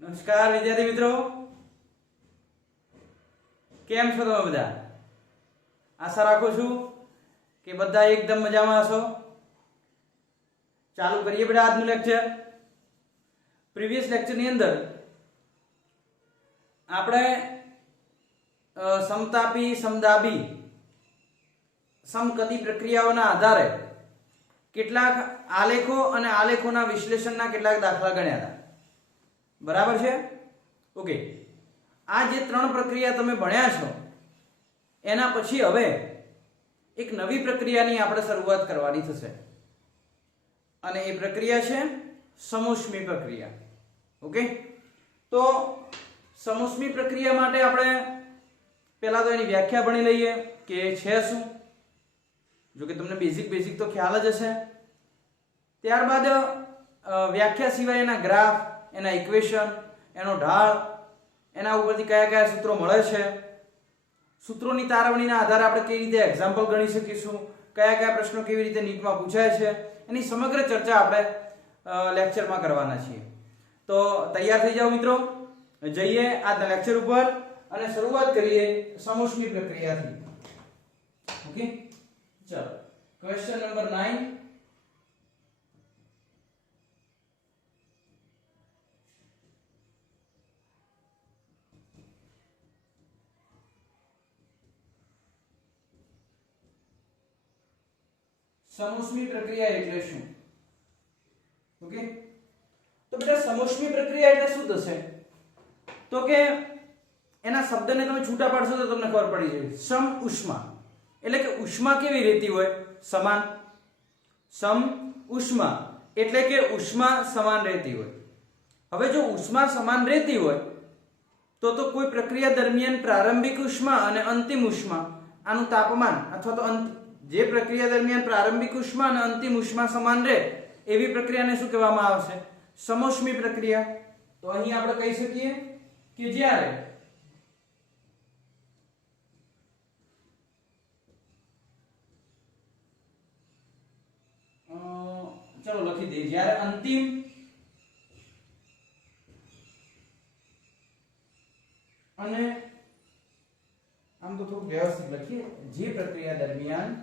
નમસ્કાર વિદ્યાર્થી મિત્રો, કેમ છો તમે બધા? આશા રાખું છું કે બધા એકદમ મજામાં હશો. ચાલુ કરીએ બેટા આજનું લેક્ચર. પ્રીવિયસ લેક્ચરની અંદર આપણે સમતાપી, સમદાબી, સમકતી પ્રક્રિયાઓના આધારે કેટલાક આલેખો અને આલેખોના વિશ્લેષણના કેટલાક દાખલા ગણ્યા હતા. બરાબર છે? ઓકે. આ જે ત્રણ પ્રક્રિયા તમે ભણ્યા છો એના પછી હવે એક નવી પ્રક્રિયાની આપણે શરૂઆત કરવાની થશે અને એ પ્રક્રિયા છે સમોષ્મી પ્રક્રિયા. ઓકે, તો સમોષ્મી પ્રક્રિયા માટે આપણે પહેલા તો એની વ્યાખ્યા ભણી લઈએ કે છે શું. જો કે તમને બેઝિક તો ખ્યાલ જ હશે. ત્યારબાદ વ્યાખ્યા સિવાય એના ગ્રાફ, એના ઇક્વેશન, એનો ઢાળ, એના ઉપરથી કયા કયા સૂત્રો મળે છે, સૂત્રોની તારવણીના આધારે આપણે કેવી રીતે એક્ઝામ્પલ ગણી શકીશું, કયા કયા પ્રશ્નો કેવી રીતે નીટમાં પૂછાય છે, એની સમગ્ર ચર્ચા આપણે લેક્ચરમાં કરવાના છીએ. તો તૈયાર થઈ જાઓ મિત્રો, જઈએ આજના લેક્ચર ઉપર અને શરૂઆત કરીએ સમોષ્મી પ્રક્રિયાથી. ઓકે, ચલો ક્વેશ્ચન નંબર 9. સમોષ્મી પ્રક્રિયા એટલે શું? ઓકે, તો બેટા સમોષ્મી પ્રક્રિયા એટલે શું થશે? તો કે એના શબ્દને તમે છૂટા પાડશો તો તમને ખબર પડી જાય. સમ ઉષ્મા એટલે કે ઉષ્મા કેવી રહેતી હોય? સમાન. સમ ઉષ્મા એટલે કે ઉષ્મા સમાન રહેતી હોય. હવે જો ઉષ્મા સમાન રહેતી હોય તો કોઈ પ્રક્રિયા દરમિયાન પ્રારંભિક ઉષ્મા અને અંતિમ ઉષ્મા, આનું તાપમાન અથવા તો જે પ્રક્રિયા દરમિયાન પ્રારંભિક ઉષ્મા અને અંતિમ ઉષ્મા સમાન રહે એવી પ્રક્રિયાને શું કહેવામાં આવશે? સમોષ્મી પ્રક્રિયા. તો અહીં આપણે કહી શકીએ કે જ્યારે ચલો લખી દઈએ, જ્યારે અંતિમ અને આમ તો થોડું વ્યવસ્થિત લખીએ, જે પ્રક્રિયા દરમિયાન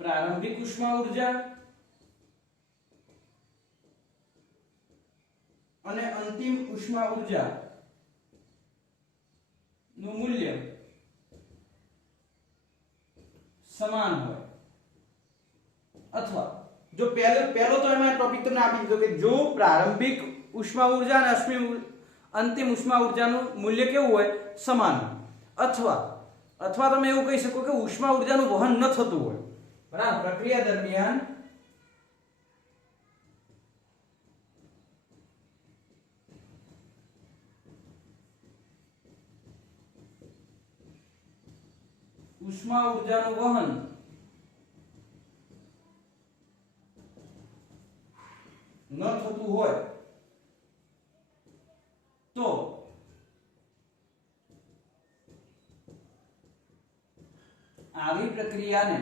પ્રારંભિક ઉષ્મા ઊર્જા અને અંતિમ ઉષ્મા ઊર્જા નું મૂલ્ય સમાન હોય, અથવા જો પહેલો તો એમાં ટોપિક તમને આપી દીધો કે જો પ્રારંભિક ઉષ્મા ઊર્જા અને અંતિમ ઉષ્મા ઊર્જાનું મૂલ્ય કેવું હોય? સમાન. અથવા તમે એવું કહી શકો કે ઉષ્મા ઊર્જાનું વહન ન થતું હોય. બરાબર? પ્રક્રિયા દરમિયાન ઉષ્મા ઊર્જાનું વહન ન થતું હોય તો આવી પ્રક્રિયાને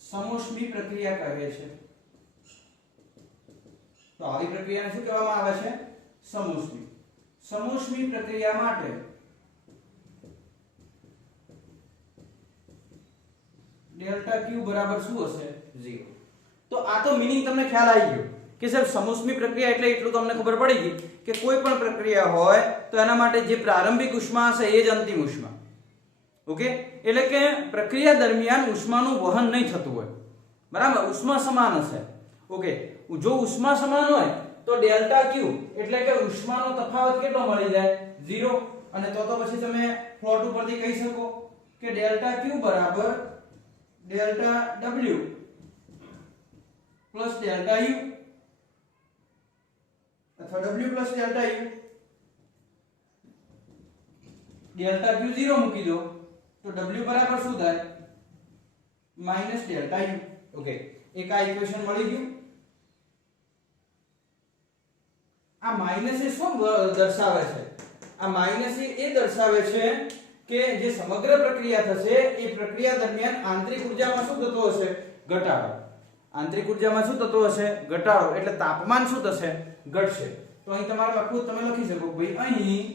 સમોષ્મી પ્રક્રિયા કહે છે. તો આવી પ્રક્રિયાને શું કહેવામાં આવે છે? સમોષ્મી. સમોષ્મી પ્રક્રિયા માટે ડેલ્ટા ક્યુ બરાબર શું હશે? 0. તો આ તો મીનિંગ તમને ખ્યાલ આવી ગયો કે સાહેબ સમોષ્મી પ્રક્રિયા એટલે એટલું તમને ખબર પડી ગઈ કે કોઈ પણ પ્રક્રિયા હોય તો એના માટે જે પ્રારંભિક ઉષ્મા હશે એ જ અંતિમ ઉષ્મા. ઓકે, એટલે કે પ્રક્રિયા દરમિયાન ઉષ્માનું વહન નહીં થતું હોય. બરાબર? ઉષ્મા સમાન હશે. ઓકે, જો ઉષ્મા સમાન હોય તો ડેલ્ટા ક્યુ એટલે કે ઉષ્માનો તફાવત કેટલો મળી જાય? 0. અને તો પછી તમે પ્લોટ ઉપરથી કહી શકો કે ડેલ્ટા ક્યુ બરાબર delta W plus delta U અથવા W plus delta U. Delta Q 0 મૂકી દો તો W બરાબર શું થાય? Minus delta U. ઓકે, એક આ ઇક્વેશન મળી ગયું. આ માઈનસ એ શું દર્શાવે છે? આ માઈનસ એ દર્શાવે છે કે જે સમગ્ર પ્રક્રિયા થશે એ પ્રક્રિયા દરમિયાન આંતરિક ઊર્જામાં શું થતો હશે? ઘટાડો. આંતરિક ઊર્જામાં શું થતો હશે? ઘટાડો. એટલે તાપમાન શું થશે? ઘટશે. તો અહીં તમારે લખવું, તમે લખી શકો ભાઈ અહીં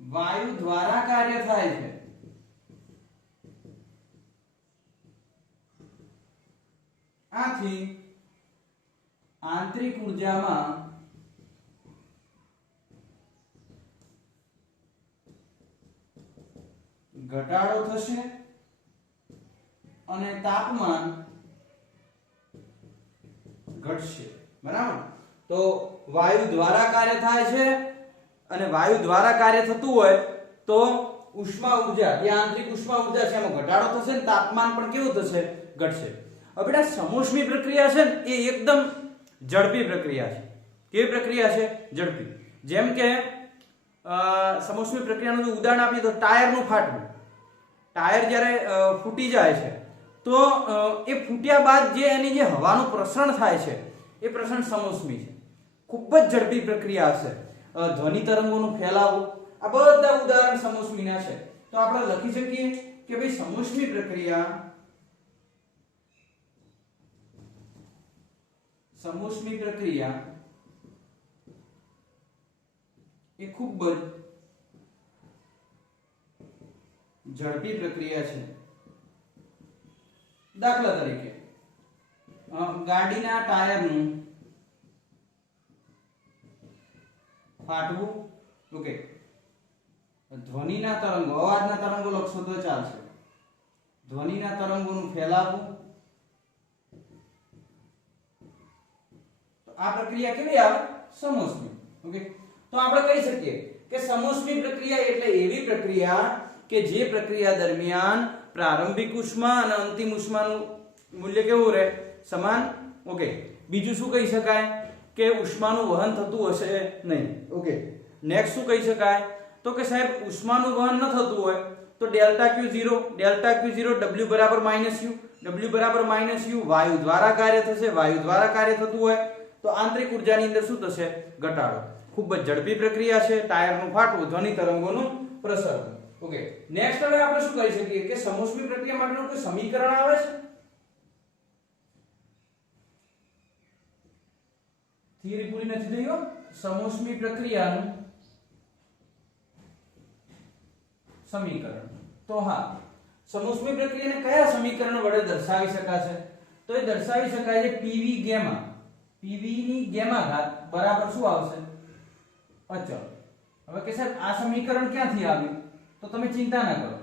વાયુ દ્વારા કાર્ય થાય છે. આથી આંતરિક ઊર્જામાં ઘટાડો થશે અને તાપમાન ઘટશે. બરાબર? તો વાયુ દ્વારા કાર્ય થાય છે અને વાયુ દ્વારા કાર્ય થતું હોય તો ઉષ્મા ઊર્જા, જે આંતરિક ઉષ્મા ઊર્જા છે એમાં ઘટાડો થશે અને તાપમાન પણ કેવું થશે? ઘટશે. હવે બેટા સમોષ્મી પ્રક્રિયા છે ને એ એકદમ ઝડપી પ્રક્રિયા છે. કેવી પ્રક્રિયા છે? ઝડપી. જેમ કે સમોષ્મી પ્રક્રિયાનું જો ઉદાહરણ આપીએ તો ટાયરનું ફાટવું. ટાયર જ્યારે ફૂટી જાય છે તો એ ફૂટ્યા બાદ જે એની જે હવાનું પ્રસરણ થાય છે એ પ્રસરણ સમોષ્મી છે. ખૂબ જ ઝડપી પ્રક્રિયા હશે. ધ્વનિ તરંગોનું ફેલાવું, આ બધા ઉદાહરણ સમોષ્મીના છે. તો આપણે લખી શકીએ કે ભાઈ સમોષ્મી પ્રક્રિયા એ ખૂબ જ ઝડપી પ્રક્રિયા છે. દાખલા તરીકે ગાડીના ટાયરનું ફાટવું. ઓકે, ધ્વનિના તરંગો, અવાજના તરંગો લખશો તો ચાલશે. ધ્વનિના તરંગોનું ફેલાવું. તો આ પ્રક્રિયા કેવી આવે? સમોષ્મી. ઓકે, તો આપણે કહી શકીએ કે સમોષ્મી પ્રક્રિયા એટલે એવી પ્રક્રિયા કે જે પ્રક્રિયા દરમિયાન પ્રારંભિક ઉષ્મા અને અંતિમ ઉષ્માનું મૂલ્ય કેવું રહે? સમાન. ઓકે, બીજું શું કહી શકાય? કે ઉષ્માનું વહન થતું હશે નહીં. ઓકે, નેક્સ્ટ શું કહી શકાય? તો કે સાહેબ ઉષ્માનું વહન ન થતું હોય તો ડેલ્ટા Q0, W બરાબર -U, W બરાબર -U, વાયુ દ્વારા કાર્ય થશે. વાયુ દ્વારા કાર્ય થતું હોય તો આંતરિક ઊર્જાની અંદર શું થશે? ઘટાડો. ખૂબ જ ઝડપી પ્રક્રિયા છે. ટાયરનું ફાટવું, ધ્વનિ તરંગોનું પ્રસરણ. ઓકે, નેક્સ્ટ હવે આપણે શું કરી શકીએ કે સમોષ્મી પ્રક્રિયા માટેનું કોઈ સમીકરણ આવે છે? થિયરી પૂરી નથી થઈ હો. સમોષ્મી પ્રક્રિયાનું સમીકરણ. તો હા, સમોષ્મી પ્રક્રિયાને કયા સમીકરણ વડે દર્શાવી શકાશે? તો એ દર્શાવી શકાય છે PV ગેમા. PV ની ગેમા ઘાત બરાબર શું આવશે? અચળ. હવે કે સાહેબ આ સમીકરણ ક્યાંથી આવ્યું? તો તમે ચિંતા ના કરો.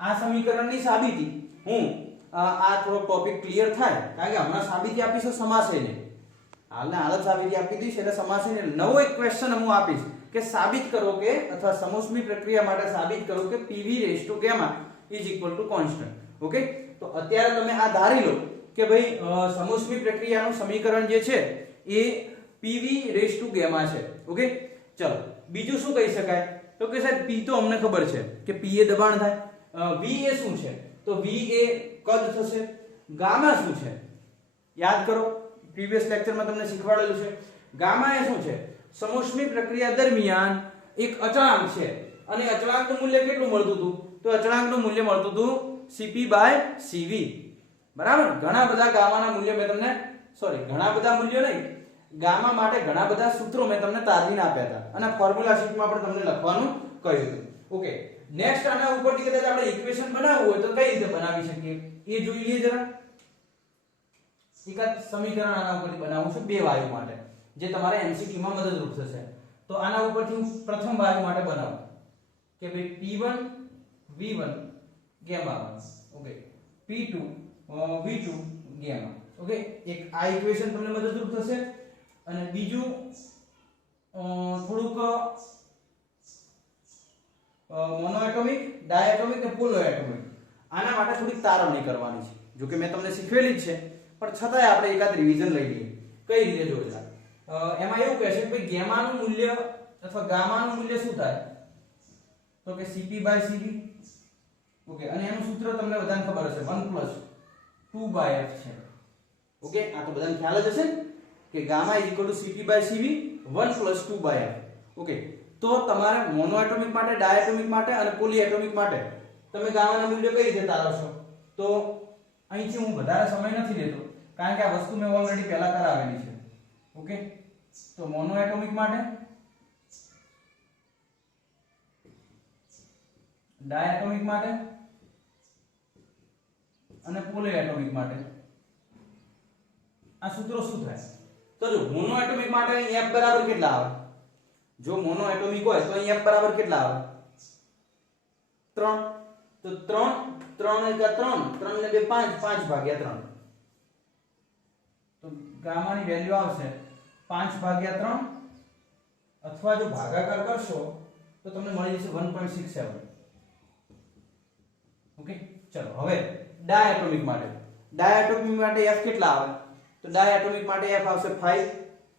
આ સમીકરણની સાબિતી હું આ થોડો ટોપિક ક્લિયર થાય, કારણ કે હમણાં સાબિતી આપીશું સમાસેને. હાલ સાબિતી આપી દઈશ એટલે સમાસેને નવો એક ક્વેશ્ચન હું આપીશ કે સાબિત કરો કે, અથવા સમોષ્મી પ્રક્રિયા માટે સાબિત કરો કે PV raise to gamma is equal to constant. Okay, તો અત્યારે તમે આ ધારી લો કે ભાઈ સમોષ્મી પ્રક્રિયાનું સમીકરણ જે છે એ PV રેઝ ટુ ગામા છે. ઓકે, ચલો બીજું શું કહી શકાય? તો કે સાહેબ P તો અમને ખબર છે કે P એ દબાણ થાય. V એ શું છે? તો V એ કદ થશે. ગામા શું છે? યાદ કરો, પ્રીવિયસ લેક્ચરમાં તમને શીખવાડેલું છે. ગામા એ શું છે? સમોષ્મી પ્રક્રિયા દરમિયાન એક અચળાંક છે અને અચળાંકનું મૂલ્ય કેટલું મળતું હતું? તો અચળાંકનું મૂલ્ય મળતું હતું CP/CV. બરાબર? ઘણા બધા ગામાના મૂલ્ય મેં તમને ઘણા બધા મૂલ્યો નહીં, ગામા માટે ઘણા બધા સૂત્રો મેં તમને તારવીને આપ્યા હતા અને ફોર્મ્યુલા શીટમાં પણ તમને લખવાનું કહ્યું હતું. ઓકે, નેક્સ્ટ આના ઉપરથી કદાચ આપણે ઇક્વેશન બનાવવું હોય તો કઈ રીતે બનાવી શકીએ એ જોઈ લઈએ જરા. એકાદ સમીકરણ આના ઉપરથી બનાવું છું બે વાયુ માટે, જે તમારે MCQ માં મદદરૂપ થશે. તો આના ઉપરથી હું પ્રથમ વાયુ માટે બનાવું કે ભાઈ P1 V1 gamma 1. Okay, P2 V2 gamma. Okay, એક આ ઇક્વેશન તમને મદદરૂપ થશે. અને બીજું થોડુંક મોનો એટોમિક, ડાયએટોમિક અને પોલો એટોમિક, આના માટે થોડીક તારવણી કરવાની છે. જો કે મેં તમને શીખવેલી જ છે, પણ છતાંય આપણે એકાદ રિવિઝન લઈ લઈએ. કઈ રીતે જોઈલા? એમાં એવું કહે છે કે ભાઈ ગામાનું મૂલ્ય અથવા ગામાનું મૂલ્ય શું થાય? તો કે CP/CV. ઓકે, અને એનું સૂત્ર તમને બધાને ખબર હશે, 1 + 2/f છે. ઓકે, આ તો બધાને ખ્યાલ જ હશે ને કે gamma is equal two Cp/Cv 1 + 2/f. Okay, તો તમારે મોનોએટોમિક માટે, ડાયએટોમિક માટે અને પોલીએટોમિક માટે તમે ગામાના મૂલ્ય કઈ રીતે તારવશો? તો અહીંથી હું વધારે સમય નથી લેતો કારણ કે આ વસ્તુ મેં ઓલરેડી પહેલા કરાવેલી છે. ઓકે, તો મોનોએટોમિક માટે, ડાયએટોમિક માટે અને પોલીએટોમિક માટે આ સૂત્રો શું થાય? તો જો મોનોએટોમિક માટે અહીં F બરાબર કેટલા આવે? જો મોનોએટોમિક હોય તો અહીં F બરાબર કેટલા આવે? 3. તો 3 3 * 3 3 ને 2 5 5/3. તો ગામાની વેલ્યુ આવશે 5/3 અથવા જો ભાગાકાર કરશો તો તમને મળી જશે 1.67. ઓકે, ચલો હવે ડાયએટોમિક માટે. ડાયએટોમિક માટે F કેટલા આવે? તો ડાયએટોમિક માટે F આવશે 5.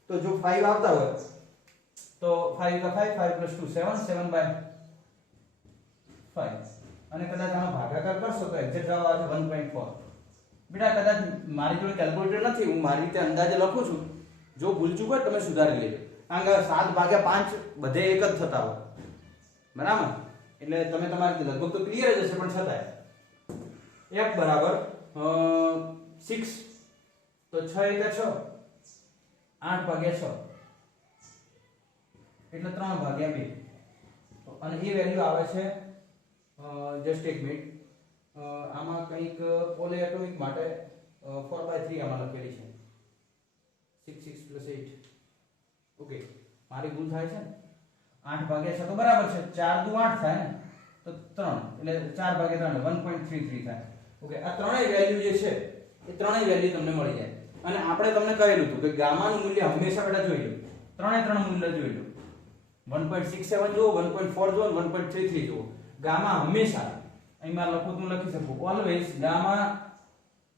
તો જો 5 આવતા હોય તો 5 * 5 5 + 2 7 7/5 અને કદાચ આનો ભાગાકાર કરશો તો એક્ઝેક્ટ જવાબ આવશે 1.4. બેટા કદાચ મારી જોડે કેલ્ક્યુલેટર નથી, હું મારી રીતે અંદાજે લખું છું. જો ભૂલચૂક હોય તમે સુધારી લેજો કારણ કે 7/5 બધે એક જ થતા હોય, બરાબર? એટલે તમે તમારી લગભગ તો ક્લિયર જ હશે પણ છતાંય F બરાબર 6. તો 6 * 6 8/6 એટલે 3/2. અને એ વેલ્યુ આવે છે જસ્ટ એક મિનિટ, આમાં કંઈક પોલીએટોમિક માટે 4/3 આમાં લખેલી છે. 6 6 + 8. ઓકે, મારી ભૂલ થાય છે ને. 8/6 તો બરાબર છે, 4 દુ 8 થાય ને, તો 3 એટલે 4/3 1.33 થાય. ઓકે, આ ત્રણેય વેલ્યુ જે છે એ ત્રણેય વેલ્યુ તમને મળી જાય. અને આપણે તમને કહેલું હતું કે ગામાનું મૂલ્ય હંમેશા બેટા જોઈ લો, ત્રણ મૂલ્ય જોઈ લો. 1.67 જુઓ, 1.4 જુઓ, 1.33 જુઓ. ગામા હંમેશા અહીંમાં લખું તો લખી શકું ઓલવેઝ ગામા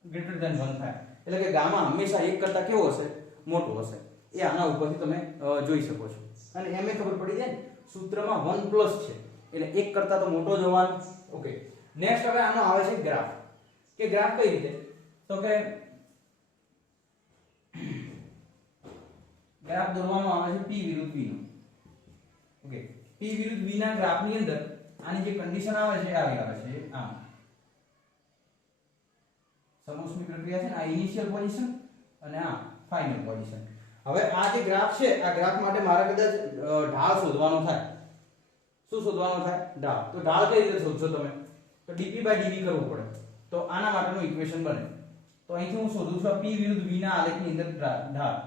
ગ્રેટર ધેન 1 થાય. એટલે કે ગામા હંમેશા 1 કરતા કેવો હશે? મોટો હશે. એ આના ઉપરથી તમે જોઈ શકો છો. અને એમ એ ખબર પડી જાય ને સૂત્રમાં 1+ છે એટલે 1 કરતા તો મોટો જ હોવાનો. ઓકે, નેક્સ્ટ હવે આનો આવે છે ગ્રાફ. કે ગ્રાફ કઈ રીતે? તો કે ગ્રાફ દોરવામાં આવે છે P વિરુદ્ધ V નો. ઓકે, P વિરુદ્ધ V ના ગ્રાફની અંદર આની જે કન્ડિશન આવે છે આવી આવે છે આમ. સમોષ્મી પ્રક્રિયા છે ને, આ ઇનિશિયલ પોઝિશન અને આ ફાઇનલ પોઝિશન. હવે આ જે ગ્રાફ છે આ ગ્રાફ માટે મારે કદાચ ઢાળ શોધવાનો થાય. શું શોધવાનો થાય? ઢાળ. તો ઢાળ કઈ રીતે શોધશો તમે? તો dp/dv કરવું પડે. તો આના માટેનું ઇક્વેશન બને. તો અહીંથી હું શોધું છું P વિરુદ્ધ V ના આલેખની અંદર ઢાળ.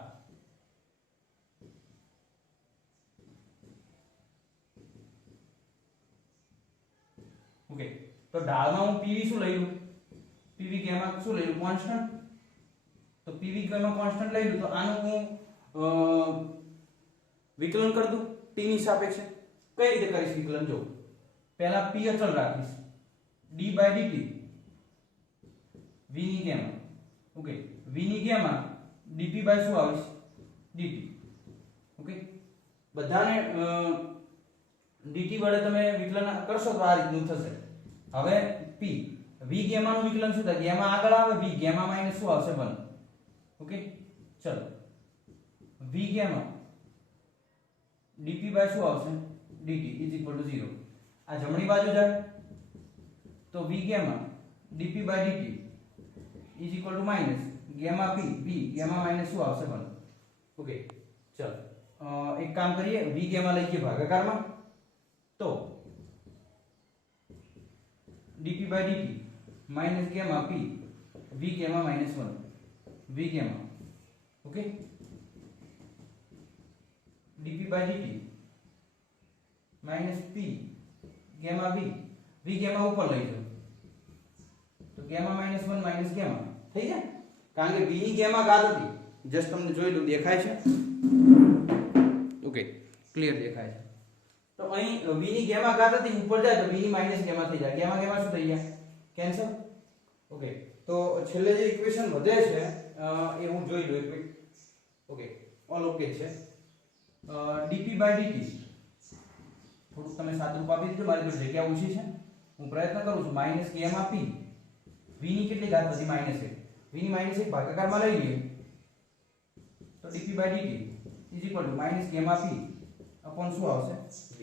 ઓકે, તો ઢાળમાં હું PV શું લઈ લઉં? PV ગામા શું લઈ લઉં? કોન્સ્ટન્ટ. તો PV ગામા કોન્સ્ટન્ટ લઈ લઉં તો આનું હું વિકલન કરી દઉં t ની સાપેક્ષે. કઈ રીતે કરીશ વિકલન? જો પહેલા p અચળ રાખીશ, d/dt v ની ગામા. ઓકે, v ની ગામા dp બાય શું આવીશ? dt. ઓકે, બધાને dt વડે તમે વિકલન કરશો તો આ રીતનું થશે. હવે p v ગામા નું વિકલન શું થાય? ગામા આગળ આવે v, ગામા માઈનસ શું આવશે? 1. ઓકે, ચલો v ગામા dp બાય શું આવશે? dt = 0. આ જમણી બાજુ જાય તો v gamma dp by dt = minus gamma p, v gamma minus શું આવશે? 1. ઓકે, ચલો એક કામ કરીએ, v ગામા લઈ જઈએ ભાગાકારમાં. તો dp by dt minus gamma p v gamma minus 1 v gamma. Okay, dp by dt minus p gamma v gamma ઉપર લઈ જાઓ તો gamma minus 1 minus gamma થઈ જાય. કારણ કે v ની gamma ઘાત હતી, જસ્ટ તમને જોઈ લો દેખાય છે. ઓકે, ક્લિયર દેખાય છે. તો અહીં v ની ગામા ઘાત હતી, ઉપર જાય તો v ની માઈનસ ગામા થઈ જાય. ગામા ગામા શું થઈ ગયા? કેન્સલ. ઓકે, તો છેલ્લે જે ઇક્વેશન વધે છે એ હું જોઈ લઉં એક મિનિટ. ઓકે, ઓલ ઓકે છે. dp by dt થોડું તમે સાદુરૂપ આપી દીધું, મારી જોડે જગ્યા ઓછી છે, હું પ્રયત્ન કરું છું. માઈનસ ગામા p v ની કેટલી ઘાત હતી? -1. v ની માઈનસ 1 ભાગાકારમાં લઈ લઈએ તો dp dt is equal two minus gamma p upon શું આવશે v.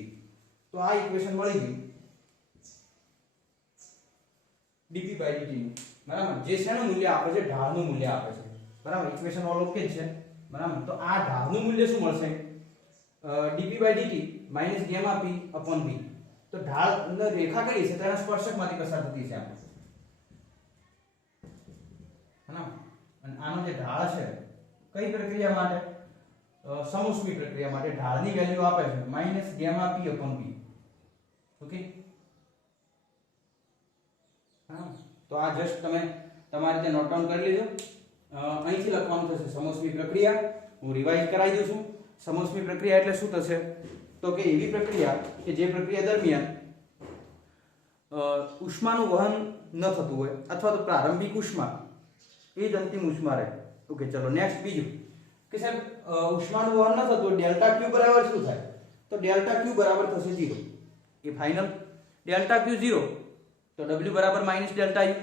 તો આ ઇક્વેશન મળી ગયું dp dt નું, બરાબર, જે શેનું મૂલ્ય આપે છે, ઢાળનું મૂલ્ય આપે છે, બરાબર. ઇક્વેશન ઓલ ઓકે છે, બરાબર. તો આ ઢાળનું મૂલ્ય શું મળશે? dp dt minus gamma p upon v. તો ઢાળ અંદર રેખા કઈ છે? તેના સ્પર્શકમાંથી પસાર થતી છે આપણે, બરાબર. અને આનો જે ઢાળ છે કઈ પ્રક્રિયા માટે? સમોષ્મી પ્રક્રિયા માટે ઢાળની વેલ્યુ આપે છે minus gamma p upon v. Okay, હા. તો આ જસ્ટ તમે તમારી રીતે નોટ ડાઉન કરી લીધો. અહીંથી લખવાનું થશે સમોષ્મી પ્રક્રિયા. હું રિવાઇઝ કરાવી દઉં છું. સમોષ્મી પ્રક્રિયા એટલે શું થશે? તો કે એવી પ્રક્રિયા કે જે પ્રક્રિયા દરમિયાન ઉષ્માનું વહન ન થતું હોય અથવા તો પ્રારંભિક ઉષ્મા એ જ અંતિમ ઉષ્મા રહે. ઓકે, ચલો નેક્સ્ટ બીજું કે સાહેબ ઉષ્માનું વહન ન થતું ડેલ્ટા ક્યુ બરાબર શું થાય? તો ડેલ્ટા ક્યુ બરાબર થશે 0. એ ફાઇનલ ડેલ્ટા ક્યુ 0 તો w બરાબર માઈનસ ડેલ્ટા u.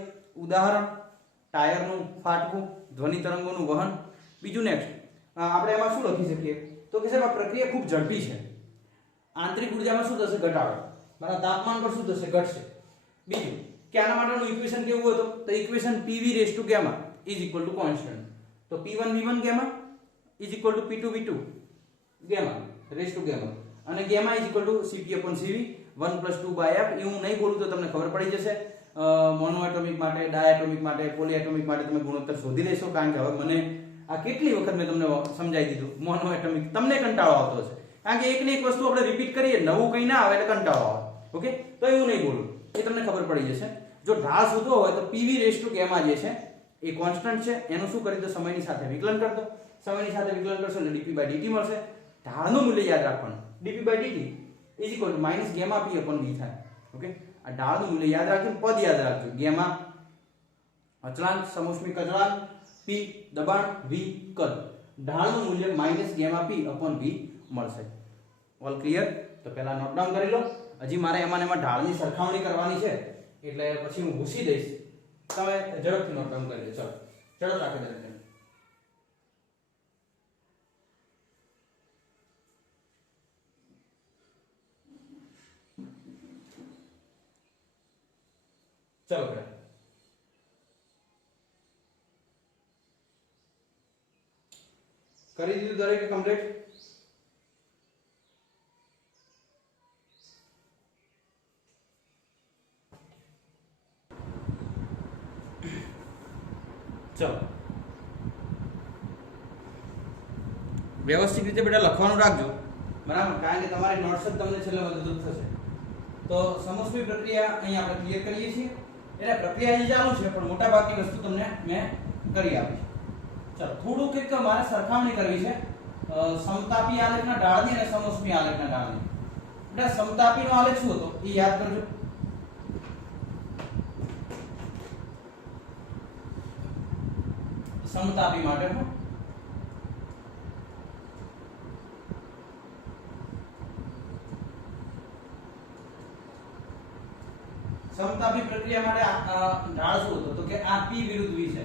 ઉદાહરણ ટાયરનું ફાટવું, ધ્વનિ તરંગોનું વહન. બીજું નેક્સ્ટ આપણે એમાં શું લખી શકીએ? તો કે સાહેબ આ પ્રક્રિયા ખૂબ ઝડપી છે. આંતરિક ઉર્જામાં શું થશે? ઘટાડો. મારા તાપમાન પર શું થશે? ઘટશે. બીજું કે આના માટેનું ઇક્વેશન કેવું હતું? તો equation pv raise to gamma is equal to constant. તો p1 v1 gamma is equal to p2 v2 gamma raise to gamma, અને gamma is equal to cp upon cv 1 + 2 by f. હું નહીં બોલું તો તમને ખબર પડી જશે. મોનો એટોમિક માટે, ડાયએટોમિક માટે, પોલીએટોમિક માટે તમે ગુણોત્તર શોધી લેશો, કારણ કે હવે મને આ કેટલી વખત મેં તમને સમજાવી દીધું. મોનો એટોમિક તમને કંટાળો આવતો હશે, કારણ કે એકને એક વસ્તુ આપણે રિપીટ કરીએ, નવું કંઈ ના આવે એટલે કંટાળો આવે. ઓકે, તો એવું નહીં બોલું, એ તમને ખબર પડી જશે. જો ઢાળ શોધવો હોય તો pv રેઝ ટુ ગામા જે છે એ કોન્સ્ટન્ટ છે, એનું શું કરી દો? સમયની સાથે વિકલન કરી દો. સમયની સાથે વિકલન કરશો એટલે dp dt મળશે. ઢાળનું મૂલ્ય યાદ રાખવાનું, dp dt is equal two minus gamma p upon v થાય. ઓકે, આ ઢાળનું મૂલ્ય યાદ રાખજો, પદ યાદ રાખજો. ગામા અચળાંક, સમોષ્મિક અચળાંક, p દબાણ, v કદ. ઢાળનું મૂલ્ય minus gamma p upon v મળશે. All clear? તો પહેલા નોટ ડાઉન કરી લો. હજી મારે એમાં ઢાળની સરખામણી કરવાની છે, એટલે પછી હું ભૂસી દઈશ. તમે ઝડપથી નોટ ડાઉન કરી લો. ચલો ઝડપ રાખી દે. ચલો બેટા, કરી દીધું દરેકે કમ્પ્લીટ? ચલો વ્યવસ્થિત રીતે બેટા લખવાનું રાખજો, બરાબર, કારણ કે તમારી નોટ્સ જ તમને છેલ્લે મદદરૂપ થશે. તો સમોષ્મી પ્રક્રિયા અહીં આપણે ક્લિયર કરીએ છીએ. એટલે પ્રક્રિયા અહીં ચાલુ છે, પણ મોટા ભાગની વસ્તુ તમને મેં કરી આપી. ચલો થોડુંક એક મારે સરખામણી કરવી છે સમતાપી આલેખના ઢાળની અને સમોષ્મી આલેખના ઢાળની. એટલે સમતાપીનો આલેખ શું હતો એ યાદ કરજો. સમતાપી માટે સમતાપી પ્રક્રિયા માટે ઢાળ શું હતો? તો કે આ p વિરુદ્ધ v છે.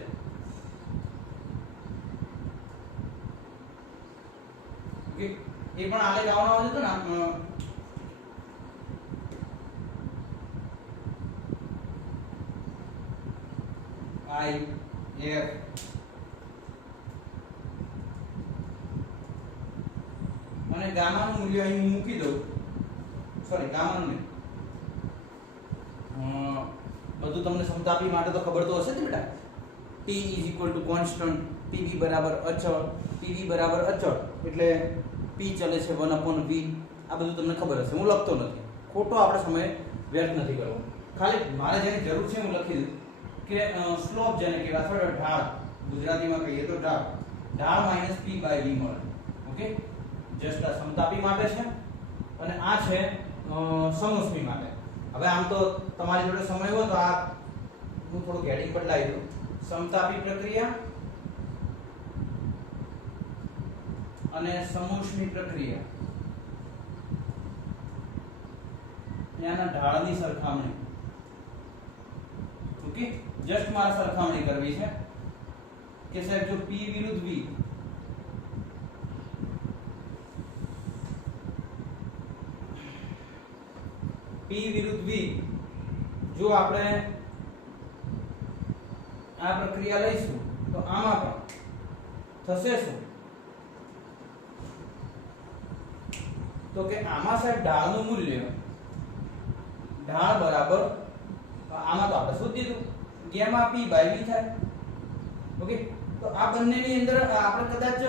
ઓકે, એ પણ આલેખ આવવાનો હતો ને i f અને ગામાનું મૂલ્ય અહીં હું મૂકી દઉં. સોરી, ગામાનું નહીં, બધું તમને સમતાપી માટે તો ખબર તો હશે ને બેટા. t is equal to constant, pv બરાબર અચળ, pv બરાબર અચળ એટલે p ચલે છે 1 upon v. આ બધું તમને ખબર હશે, હું લખતો નથી, ખોટો આપણે સમય વ્યર્થ નથી કરવો. ખાલી મારે જેની જરૂર છે હું લખી દઉં કે સ્લોપ જેને કહેવાય અથવા ઢાળ, ગુજરાતીમાં કહીએ તો ઢાળ, ઢાળ માઈનસ p બાય v મળે. ઓકે, જસ્ટ આ સમતાપી માટે છે અને આ છે સમોષ્મી માટે. હવે આમ તો તમારી જોડે સમય હોય તો આ હું થોડું હેડિંગ બદલાવી દઉં. સમતાપી પ્રક્રિયા અને સમોષ્મી પ્રક્રિયા, ત્યાંના ઢાળની સરખામણી. ઓકે, જસ્ટ મારે સરખામણી કરવી છે. કે સાહેબ જો P વિરુદ્ધ V, P વિરુદ્ધ V જો આપણે આ પ્રક્રિયા લઈશું તો આમાં પણ થશે શું? તો કે આમાં સાહેબ ઢાળનું મૂલ્ય, ઢાળ બરાબર આમાં તો આપણે શોધી દીધું ગેમા P બાય V થાય. ઓકે, તો આ બંનેની અંદર આપણે કદાચ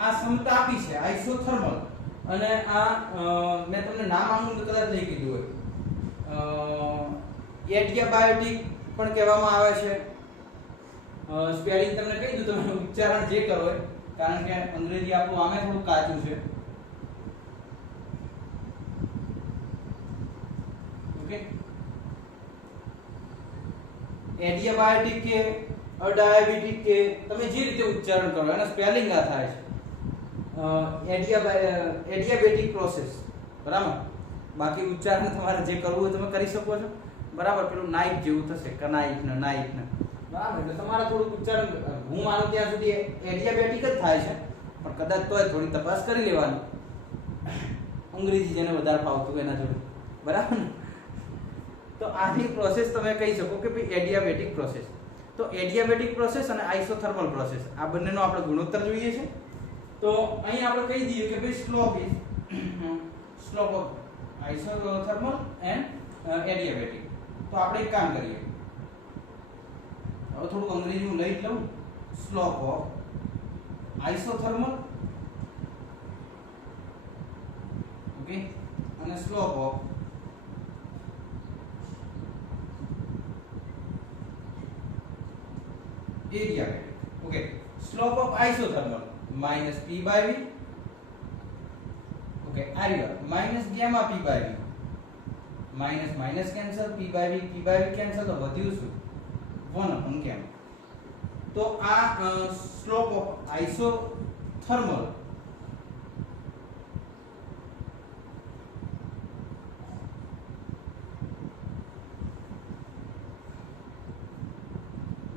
આ સમતા આપી છે આઇસોથર્મલ, અને આ મેં તમને નામ આનું કદાચ નહીં કીધું હોય, એડિયાબાયોટિક પણ કહેવામાં આવે છે. સ્પેલિંગ તમને કહી દઉં, તમે ઉચ્ચારણ જે કરો હોય, કારણ કે અંગ્રેજી આપણું આમે થોડું કાચું છે. ઓકે, એડિયાબાયોટિક કે અડાયાબિટીક કે તમે જે રીતે ઉચ્ચારણ કરો એનો સ્પેલિંગ આ થાય છે એડિયાબેટિક પ્રોસેસ, બરાબર. બાકી ઉચ્ચારણ તમારે જે કરવું હોય તમે કરી શકો છો, બરાબર. પેલું નાઇફ જેવું થશે, કનાઇફ ને નાઇફ ને, બરાબર. એટલે તમારે થોડું ઉચ્ચારણ, હું માનું ત્યાં સુધી એડિયાબેટિક જ થાય છે, પણ કદાચ તોય થોડી તપાસ કરી લેવાની, અંગ્રેજી જેને વધારે ફાવતું એના જોડે, બરાબર ને. તો આની પ્રોસેસ તમે કહી શકો કે ભાઈ એડિયાબેટિક પ્રોસેસ. તો એડિયાબેટિક પ્રોસેસ અને આઇસોથર્મલ પ્રોસેસ આ બંનેનો આપણે ગુણોત્તર જોઈએ છે. તો અહીં આપણે કહી દઈએ કે ભાઈ slope of isothermal and adiabatic. તો આપણે એક કામ કરીએ, હવે થોડું અંગ્રેજી હું લઈ જ લઉં. સ્લોપ ઓફ આઇસોથર્મલ, ઓકે, અને slope of adiabatic. Okay, slope of isothermal minus P by V, okay, આ રહ્યો minus gamma P by V, minus minus cancel, P by V cancel, તો વધ્યું શું 1 upon gamma. તો આ સ્લોપ ઓફ આઇસોથર્મલ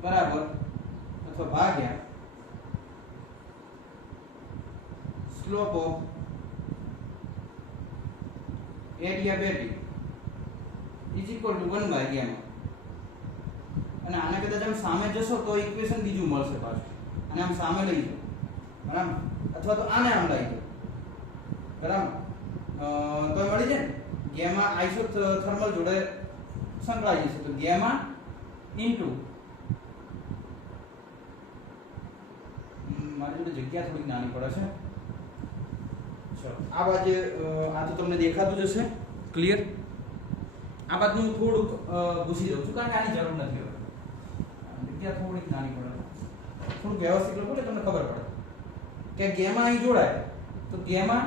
બરાબર અથવા ભાગ્યા slope of adiabatic is equal to 1 by gamma. અને આને કદાચ આમ સામે જશો તો ઇક્વેશન બીજું મળશે પાછું, અને આમ સામે લઈ જાઓ, બરાબર, અથવા તો આને આમ લઈ જાઓ, બરાબર, તો મળી જાય ને. ગેમા આઇસોથર્મલ જોડે સંકળાઈ જશે, તો ગેમા ઇન્ટુ, મારી જોડે જગ્યા થોડી નાની પડે છે, ચલો આ બાજુ આ તો તમને દેખાતું જ હશે ક્લિયર. આ બાજુ હું થોડુંક ઘૂસી દઉં છું, કારણ કે આની જરૂર નથી હવે, જગ્યા થોડીક નાની પડે, થોડુંક વ્યવસ્થિત લખો એટલે તમને ખબર પડે કે ગેમા અહીં જોડાય તો gamma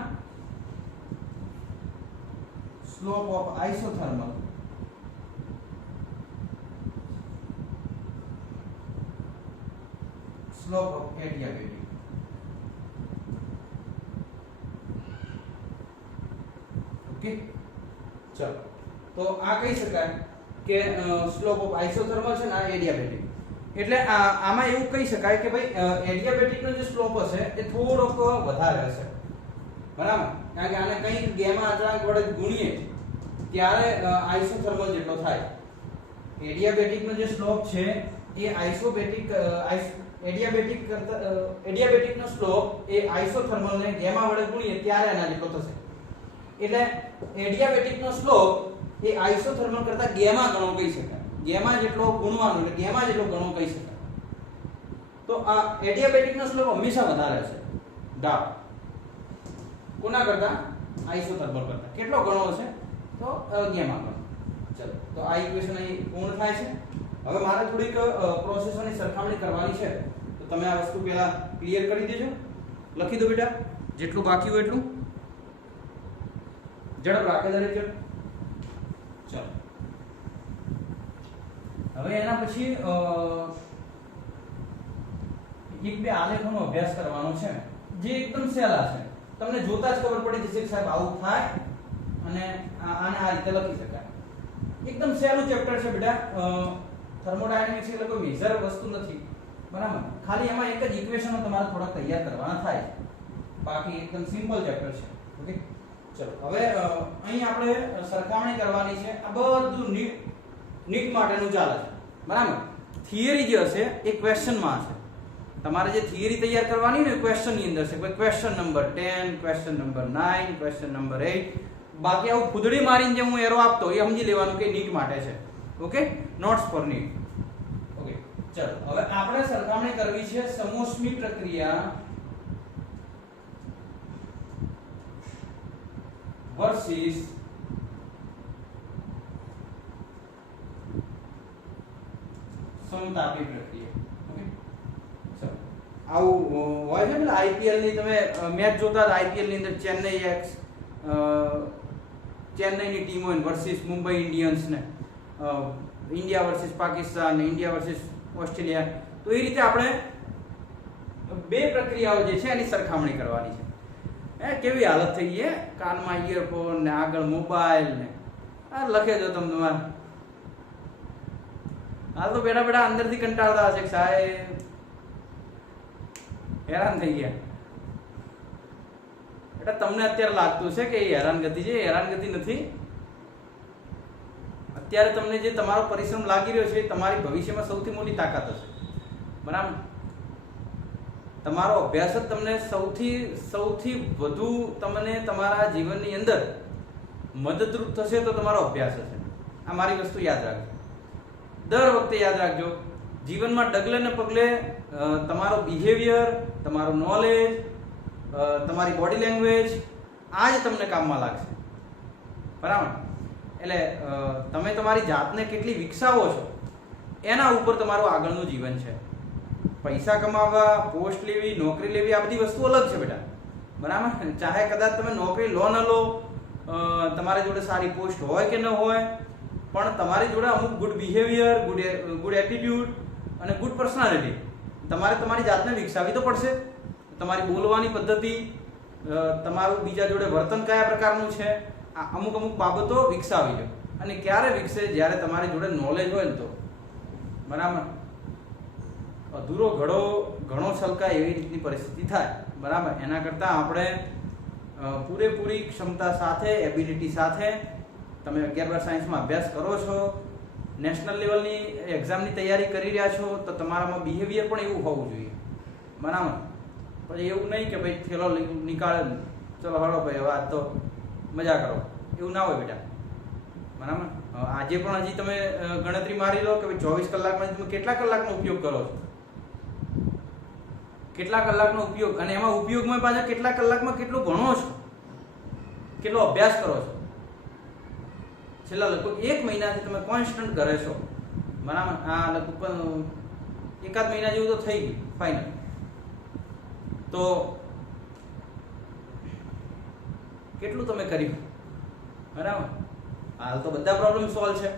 slope of isothermal slope of adiabatic. Okay, ચલો તો આ કહી શકાય કે સ્લોપ ઓફ આઇસોથર્મલ છે ને આ એડિયાબેટિક. એટલે આમાં એવું કહી શકાય કે ભાઈ એડિયાબેટિક નો જે સ્લોપ હશે એ થોડોક વધારે હશે, બરાબર, કારણ કે આને કંઈક ગેમા અચળાંક વડે ગુણીએ ત્યારે આઇસોથર્મલ જેટલો થાય. એડિયાબેટિક નો જે સ્લોપ છે એ એડિયાબેટિક નો સ્લોપ એ આઇસોથર્મલ ને ગેમા વડે ગુણીએ ત્યારે એના જેટલો થશે. એટલે એડિયાબેટિક નો સ્લોપ એ આઇસોથર્મલ કરતા ગેમા ગણો કહી શકાય, ગેમા જેટલો ગુણવાનો એટલે ગેમા જેટલો ગણો કહી શકાય. તો આ એડિયાબેટિક નો સ્લોપ હંમેશા વધારે છે ડાઉ કોના કરતા, આઇસોથર્મલ કરતા. કેટલો ગણો હશે, તો ગેમા ગણો. ચલો તો આ ઇક્વેશન અહીં પૂર્ણ થાય છે. હવે મારે થોડીક પ્રોસેસોની સરખામણી કરવાની છે, તો તમે આ વસ્તુ પહેલા ક્લિયર કરી દેજો. લખી દો બેટા, જેટલું બાકી હોય એટલું ઝડપ રાખે દરેક જણ. ચલો હવે એના પછી એક બે આલેખોનો અભ્યાસ કરવાનો છે જે એકદમ સહેલા છે, તમને જોતા જ ખબર પડી જશે કે સાહેબ આવું થાય અને આને આ રીતે લખી શકાય. એકદમ સહેલું ચેપ્ટર છે બેટા. થર્મોડાયનેમિક્સ એટલે કોઈ મેજર વસ્તુ નથી, બરાબર. ખાલી એમાં એક જ ઇક્વેશનો તમારે થોડા તૈયાર કરવાના થાય, બાકી એકદમ સિમ્પલ ચેપ્ટર છે. ઓકે, ચલો હવે અહીં આપણે સરખામણી કરવાની છે. આ બધું નીટ માટેનું ચાલે છે. બરાબર. થિયરી જે હશે એ ક્વેશ્ચનમાં હશે. તમારે જે થિયરી તૈયાર કરવાની ને ક્વેશ્ચન ની અંદર છે. કોઈ question number 10, question number 9, question number 8. બાકી આવું ફૂદડી મારીને જે હું એરો આપતો એ સમજી લેવાનું કે નીટ માટે છે. Okay, notes for NEET. Okay, ચલો હવે આપણે સરખામણી કરવી છે સમોષ્મી પ્રક્રિયા વર્સિસ સમતાપી પ્રક્રિયા. ઓકે, ચલો આવું હોય છે ને આઈપીએલ ની તમે મેચ જોતા હતા. આઈપીએલ ની અંદર ચેન્નઈની ટીમ હોય વર્સિસ મુંબઈ ઇન્ડિયન્સ ને ઇન્ડિયા વર્સિસ પાકિસ્તાન ને ઇન્ડિયા વર્સિસ ઓસ્ટ્રેલિયા. તો એ રીતે આપણે બે પ્રક્રિયાઓ જે છે એની સરખામણી કરવાની છે. કેવી હાલત થઈ છે, કાનમાં ઇયરફોન ને આગળ મોબાઈલ ને આ લખે જો તમે તમારે. હાલ તો બેઠા બેઠા અંદરથી કંટાળતા હશે કે સાહેબ હેરાન થઈ ગયા. એટલે તમને અત્યારે લાગતું છે કે એ હેરાનગતિ છે. હેરાનગતિ નથી. અત્યારે તમને જે તમારો પરિશ્રમ લાગી રહ્યો છે એ તમારી ભવિષ્યમાં સૌથી મોટી તાકાત હશે. બરાબર. તમારો અભ્યાસ જ તમને સૌથી વધુ તમને તમારા જીવનની અંદર મદદરૂપ થશે તો તમારો અભ્યાસ હશે. આ મારી વસ્તુ યાદ રાખજો. દર વખતે યાદ રાખજો, જીવનમાં ડગલે ને પગલે તમારો બિહેવિયર, તમારું નોલેજ, તમારી બોડી લેંગ્વેજ આ જ તમને કામમાં લાગશે. બરાબર. એટલે તમે તમારી જાતને કેટલી વિકસાવો છો એના ઉપર તમારું આગળનું જીવન છે. પૈસા કમાવા, પોસ્ટ લેવી, નોકરી લેવી આ બધી વસ્તુ અલગ છે બેટા. બરાબર. ચાહે કદાચ તમે નોકરી લો ન લો, તમારી જોડે સારી પોસ્ટ હોય કે ન હોય, પણ તમારી જોડે અમુક ગુડ બિહેવિયર, ગુડ એટીટ્યુડ અને ગુડ પર્સનાલિટી તમારે તમારી જાતને વિકસાવી તો પડશે. તમારી બોલવાની પદ્ધતિ, તમારું બીજા જોડે વર્તન કયા પ્રકારનું છે, આ અમુક બાબતો વિકસાવી લો. અને ક્યારે વિકસે? જ્યારે તમારી જોડે નોલેજ હોય ને તો. બરાબર. અધૂરો ઘણો છલકાય એવી રીતની પરિસ્થિતિ થાય. બરાબર. એના કરતાં આપણે પૂરેપૂરી ક્ષમતા સાથે, એબિલિટી સાથે તમે 11 સાયન્સમાં અભ્યાસ કરો છો, નેશનલ લેવલની એક્ઝામની તૈયારી કરી રહ્યા છો, તો તમારામાં બિહેવિયર પણ એવું હોવું જોઈએ. બરાબર. પછી એવું નહીં કે ભાઈ થેલો નીકાળે, ચલો હળો ભાઈ હવે આજ તો મજા કરો, એવું ના હોય બેટા. બરાબર. આજે પણ હજી તમે ગણતરી મારી લો કે ભાઈ 24 કલાકમાં તમે કેટલા કલાકનો ઉપયોગ કરો છો, કેટલા કલાકનો ઉપયોગ, અને એમાં ઉપયોગમાં પાછા કેટલા કલાકમાં કેટલું ભણો છો, કેટલો અભ્યાસ કરો છો. છેલ્લા લગભગ 1 મહિનાથી તમે કોન્સ્ટન્ટ કરે છો. બરાબર. આ લગભગ 1 મહિના જેવું તો થઈ ગયું ફાઇનલ. તો કેટલું તમે કર્યું? બરાબર. હાલ તો બધા પ્રોબ્લેમ સોલ્વ છે,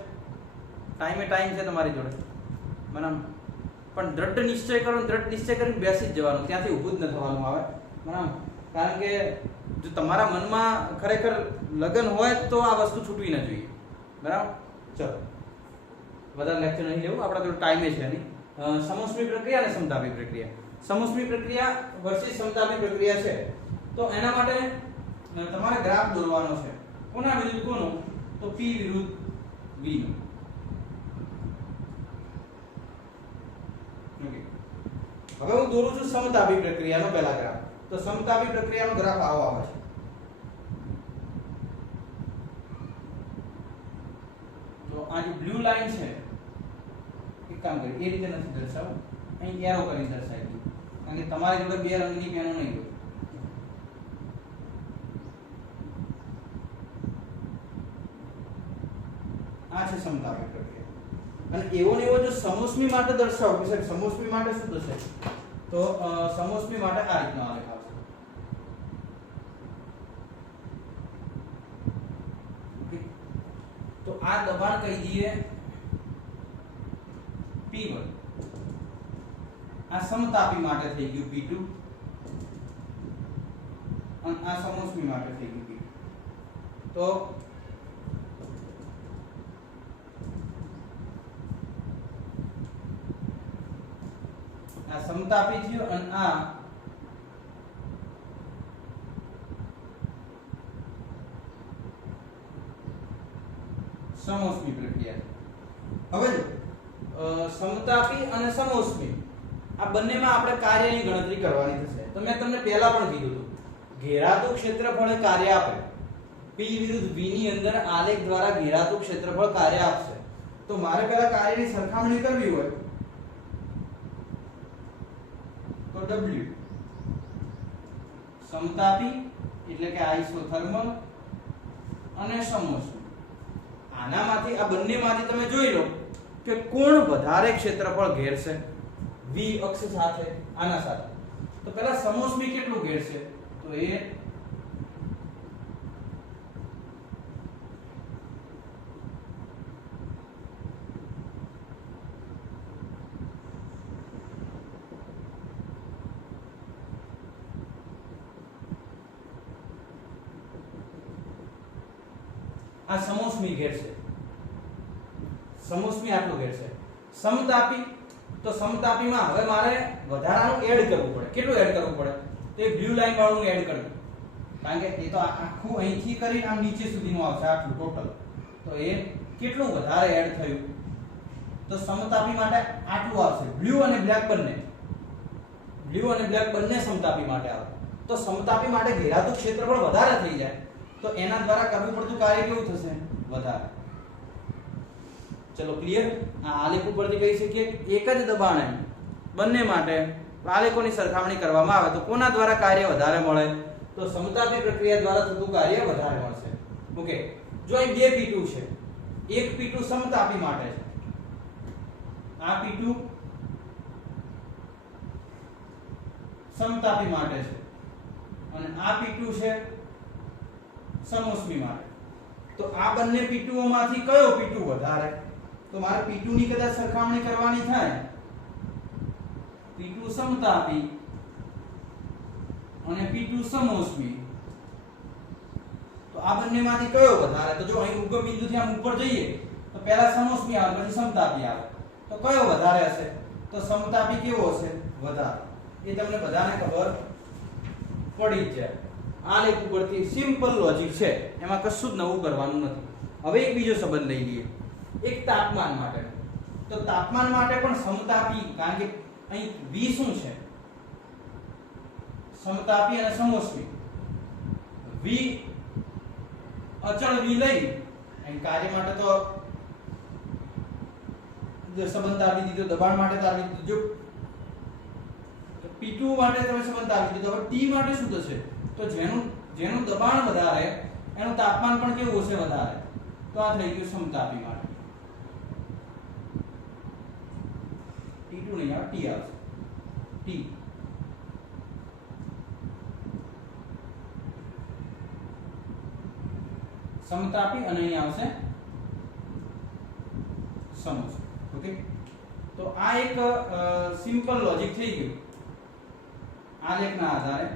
ટાઈમ છે તમારી જોડે. બરાબર. પણ દ્રઢ નિશ્ચય કરો, દ્રઢ નિશ્ચય કરીને બેસી જ જવાનું, ત્યાંથી ઊભું જ ન થવાનું આવે. બરાબર. કારણ કે જો તમારા મનમાં ખરેખર લગન હોય તો આ વસ્તુ છૂટવી ન જોઈએ. બરાબર. ચલો વધારે લેક્ચર નહીં લેવું, આપણા જોડે ટાઈમે છે નહીં. સમોષ્મી પ્રક્રિયા અને સમતાપી પ્રક્રિયા. સમોષ્મી પ્રક્રિયા વર્સિસ સમતાપી પ્રક્રિયા છે. તો એના માટે તમારે ગ્રાફ દોરવાનો છે. કોના વિરુદ્ધ કોનો? તો P વિરુદ્ધ V નો. ઓકે. હવે હું દોરું છું સમતાપી પ્રક્રિયાનો પહેલા ગ્રાફ. તો સમતાપી પ્રક્રિયાનો ગ્રાફ આવો આવે છે. તો આ જે બ્લુ લાઈન છે, એક કામ કરી એ રીતે નથી દર્શાવું, અહીં એરો કરીને દર્શાવી દઉં, કારણ કે તમારી જોડે બે રંગની પેનો નહીં હોય. આ છે સમતાપી પ્રક્રિયા. અને એવો ને એવો જો સમોષ્મી માટે દર્શાવો કે સાહેબ સમોષ્મી માટે શું થશે, તો સમોષ્મી માટે આ રીતનો આલેખ આવશે. તો આ દબાણ કહી દઈએ P1, આ સમતાપી માટે થઈ ગયું P2, અને આ સમોષ્મી માટે થઈ ગયું P2. તો આ સમતાપી થયું અને આ સમોષ્મી પ્રક્રિયા. હવે સમતાપી અને સમોષ્મી આ બંનેમાં આપણે કાર્યની ગણતરી કરવાની થશે. તો મેં તમને પહેલા પણ કીધું હતું ઘેરાતું ક્ષેત્રફળ કાર્ય આપે. P વિરુદ્ધ V ની અંદર આલેખ દ્વારા ઘેરાતું ક્ષેત્રફળ કાર્ય આપશે. તો મારે પહેલા કાર્યની સરખામણી કરવી હોય તો W સમતાપી એટલે કે આઇસોથર્મલ અને સમોષ્મી. આનામાંથી આ બંનેમાંથી તમે જોઈ લો કે કોણ વધારે ક્ષેત્રફળ ઘેરશે V અક્ષ સાથે આના સાથે. તો પહેલા સમોષ્મી કેટલું ઘેરશે તો એ આ સમોષ્મી ઘેરશે. સમોષ્મી આટલું ઘેરશે. સમતાપી તો સમતાપીમાં હવે મારે વધારાનું એડ કરવું પડે. કેટલું એડ કરવું પડે તો એ બ્લુ લાઈન વાળું એડ કરવું. કારણ કે એ તો આખું અહીંથી કરીને આમ નીચે સુધીનું આવશે આટલું ટોટલ. તો એ કેટલું વધારે એડ થયું તો સમતાપી માટે આટલું આવશે. બ્લુ અને બ્લેક બંને. બ્લુ અને બ્લેક બંને સમતાપી માટે આવે. તો સમતાપી માટે ઘેરાતું ક્ષેત્રફળ વધારે થઈ જાય તો એના દ્વારા કરવું પડતું કાર્ય કેવું થશે વધારે. ચલો ક્લિયર. આ આલેખ ઉપરથી કહી શકીએ એક જ દબાણે બંને માટે આલેખોની સરખામણી કરવામાં આવે તો કોના દ્વારા કાર્ય વધારે મળે તો સમતાપી પ્રક્રિયા દ્વારા થતું કાર્ય વધારે મળશે. ઓકે. જો અહીં બે P2 છે. એક P2 સમતાપી માટે છે. આ P2 સમતાપી માટે છે અને આ P2 છે સમોષ્મી માટે. તો આ બંને P2 માંથી કયો P2 વધારે તો મારે P2 ની કદાચ સરખામણી કરવાની થાય P2 સમતાપી અને P2 સમોષ્મી તો આ બંનેમાંથી કયો વધારે તો જો અહીં ઉગમ બિંદુથી આમ ઉપર જઈએ તો પહેલા સમોષ્મી આવે પછી સમતાપી આવે તો કયો વધારે હશે તો સમતાપી કેવો હશે વધારે. એ તમને બધાને ખબર પડી જ જાય. આલેખ ઉપરથી સિમ્પલ લોજિક છે એમાં કશું જ નવું કરવાનું નથી. હવે એક બીજો સંબંધ લઈ લઈએ એક તાપમાન માટે. તો તાપમાન માટે પણ સમતાપી કારણ કે અહીં V શું છે સમતાપી અને સમોષ્મી. V અચળ V લઈ અહીં કાર્ય માટે તો જે સંબંધ આપી દીધો દબાણ માટે તો આપી દીધો. જો P2 માટે તમે સંબંધ આપી દીધો. હવે T માટે શું થશે તો જેનું દબાણ વધારે એનું તાપમાન પણ કેવું હશે વધારે. તો આ થઈ ગયું સમતાપી માટે. T2 નહીં આવે T આવશે. T સમતાપી અને અહીં આવશે સમોષ્મી. ઓકે. તો આ એક સિમ્પલ લોજિક થઈ ગયું આલેખના આધારે.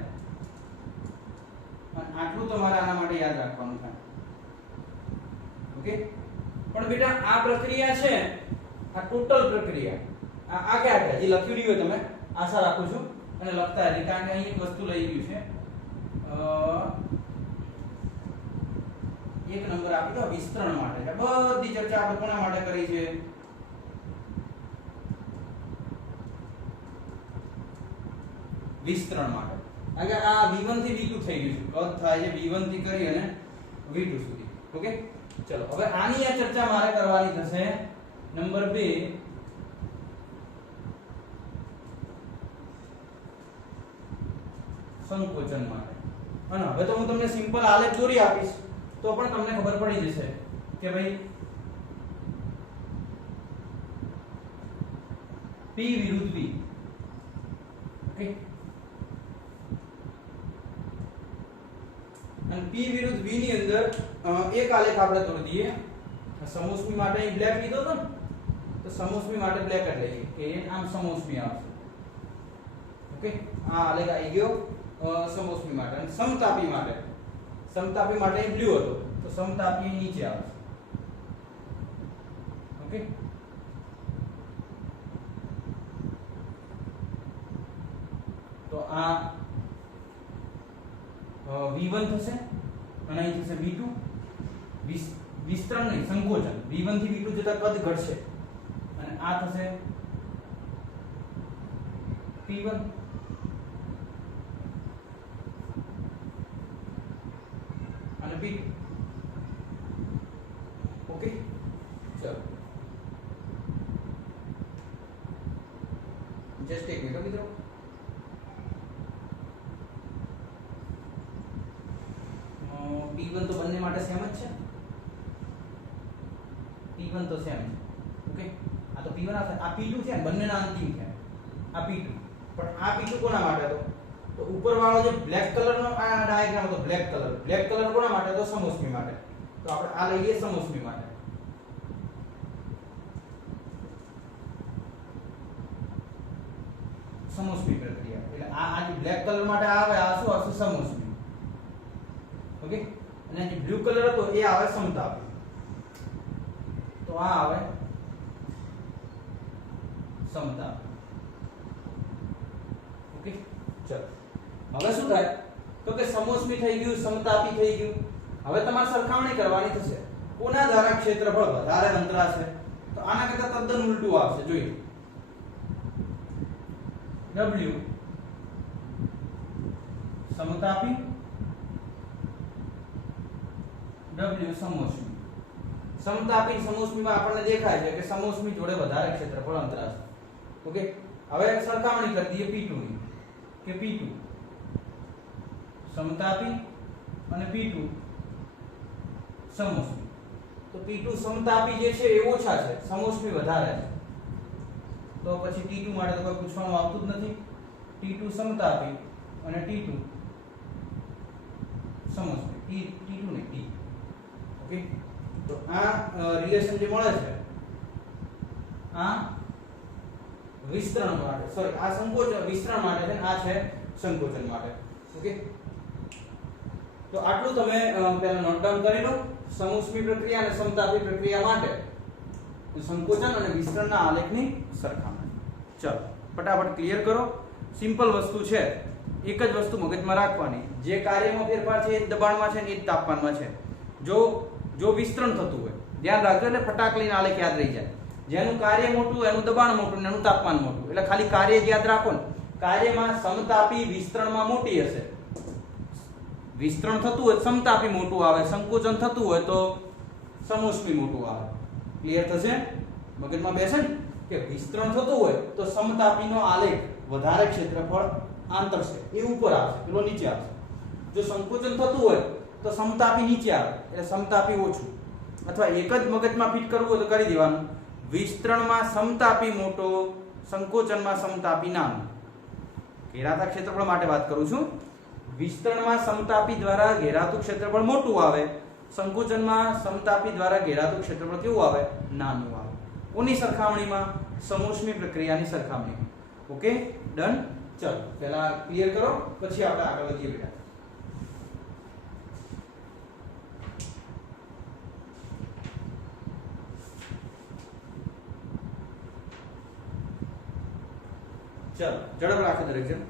આટલું તમારે આના માટે યાદ રાખવાનું થાય. ઓકે. પણ બેટા આ પ્રક્રિયા છે આ ટોટલ પ્રક્રિયા આ ક્યાં છે જે લખ્યું હોય તમે આશા રાખું છું અને લખતા રહી કારણ કે અહીં એક વસ્તુ લઈ ગયું છે એક નંબર આપી દો વિસ્તરણ માટે છે. બધી ચર્ચા આપણે કોના માટે કરી છે વિસ્તરણ માટે. કારણ કે આ V1 થી V2 થઈ ગયું છે. કદ થાય છે V1 થી કરી અને V2 સુધી. ઓકે. ચલો હવે આની આ ચર્ચા મારે કરવાની થશે નંબર 2 સંકોચન માટે. અને હવે તો હું તમને સિમ્પલ આલેખ દોરી આપીશ તો પણ તમને ખબર પડી જશે કે ભાઈ P વિરુદ્ધ V. ઓકે. અને P વિરુદ્ધ V ની અંદર એક આલેખ આપણે દોરી દઈએ. સમોષ્મી માટે અહીં બ્લેક લીધો હતો ને તો સમોષ્મી માટે બ્લેક જ લઈએ કે આમ સમોષ્મી આવશે. ઓકે. આ આલેખ આવી ગયો સમોષ્મી માટે. અને સમતાપી માટે અહીં બ્લુ હતો તો સમતાપી નીચે આવશે. ઓકે. આ v1 થશે અને અહીં થશે v2. વિસ્તરણ નહીં, સંકોચન. v1 થી v2 જતા કદ ઘટશે અને આ થશે p1 અને p2. ઓકે, ચલો જસ્ટ એક મિનિટ મિત્રો. p1 તો બંને માટે સેમ જ છે. p1 તો સેમ છે. ઓકે, આ તો p1 આ p2 છે ને, બંનેના અંતિમ છે. આ p2, પણ આ p2 કોના માટે હતો? તો ઉપર વાળો જે બ્લેક કલરનો આ ડાયાગ્રામ હતો, બ્લેક કલર કોના માટે હતો? સમોષ્મી માટે. તો આપણે આ લઈએ સમોષ્મી માટે. સમોષ્મી પ્રક્રિયા એટલે આ જે બ્લેક કલર માટે આવે આ શું આવશે? સમોષ્મી. ઓકે, અને જે બ્લુ કલર હતો એ આવે સમતાપી. તો આ આવે સમતાપી. ઓકે, ચલો હવે શું થાય? તો કે સમોષ્મી થઈ ગયું, સમતાપી થઈ ગયું. હવે તમારે સરખામણી કરવાની થશે. કોના દ્વારા ક્ષેત્રફળ વધારે અંતરા છે? તો આના કરતા તદ્દન ઉલટું આવશે. જોઈએ, W સમતાપી, W સમોષ્મી. સમતાપી સમોષ્મીમાં આપણને દેખાય છે કે સમોષ્મી જોડે વધારે ક્ષેત્રફળ અંતરા છે. ઓકે, હવે સરખામણી કરી દઈએ P2 ની કે P2 સમતાપી અને P2 સમોષ્મી. તો P2 સમતાપી જે છે એ ઓછા છે, સમોષ્મી વધારે છે. તો પછી T2 માટે તો કોઈ પૂછવાનું આવતું જ નથી. T2 સમતાપી અને T2 સમોષ્મી. T2 ને T. ઓકે, તો આ રિલેશન જે મળે છે આ વિસ્તરણ માટે, સોરી આ સંકોચન વિસ્તરણ માટે છે, આ છે સંકોચન માટે. ઓકે, તો આટલું તમે પહેલા નોટ ડાઉન કરી લો. સમોષ્મી પ્રક્રિયા અને સમતાપી પ્રક્રિયા માટે સંકોચન અને વિસ્તરણના આલેખની સરખામણી. ચલો ફટાફટ ક્લિયર કરો. સિમ્પલ વસ્તુ છે, એક જ વસ્તુ મગજમાં રાખવાની. જે કાર્યમાં ફેરફાર છે એ દબાણમાં છે ને એ જ તાપમાનમાં છે. જો વિસ્તરણ થતું હોય ધ્યાન રાખજો, એટલે ફટાકલીનો આલેખ યાદ રહી જાય. જેનું કાર્ય મોટું એનું દબાણ મોટું ને એનું તાપમાન મોટું, એટલે ખાલી કાર્ય જ યાદ રાખો ને. કાર્યમાં સમતાપી વિસ્તરણમાં મોટી હશે. વિસ્તરણ થતું હોય સમતાપી મોટું આવે, સંકોચન થતું હોય તો સમોષ્મી મોટું આવે. ક્લિયર થશે? મગજમાં બેસે ને કે વિસ્તરણ થતું હોય તો સમતાપીનો આલેખ વધારે ક્ષેત્રફળ આંતર છે એ ઉપર આવશે, પેલો નીચે આવશે. જો સંકોચન થતું હોય તો સમતાપી નીચે આવે એટલે સમતાપી ઓછું. અથવા એક જ મગજમાં ફિટ કરવું હોય તો કરી દેવાનું. વિસ્તરણમાં સમતાપી મોટો, સંકોચનમાં સમતાપી નાનું. ઘેરાતા ક્ષેત્રફળ માટે વાત કરું છું. વિસ્તરણમાં સમતાપી દ્વારા ઘેરાતું ક્ષેત્રફળ મોટું આવે, સંકોચનમાં સમતાપી દ્વારા ઘેરાતું ક્ષેત્રફળ કેવું આવે? નાનું આવે. કોની સરખામણીમાં? સમોષ્મી પ્રક્રિયાની સરખામણીમાં. Okay, done. ચલો પહેલા ક્લિયર કરો, પછી આપણે આગળ વધીએ બેટા. ચલો ઝડપ રાખો દરેક જણ.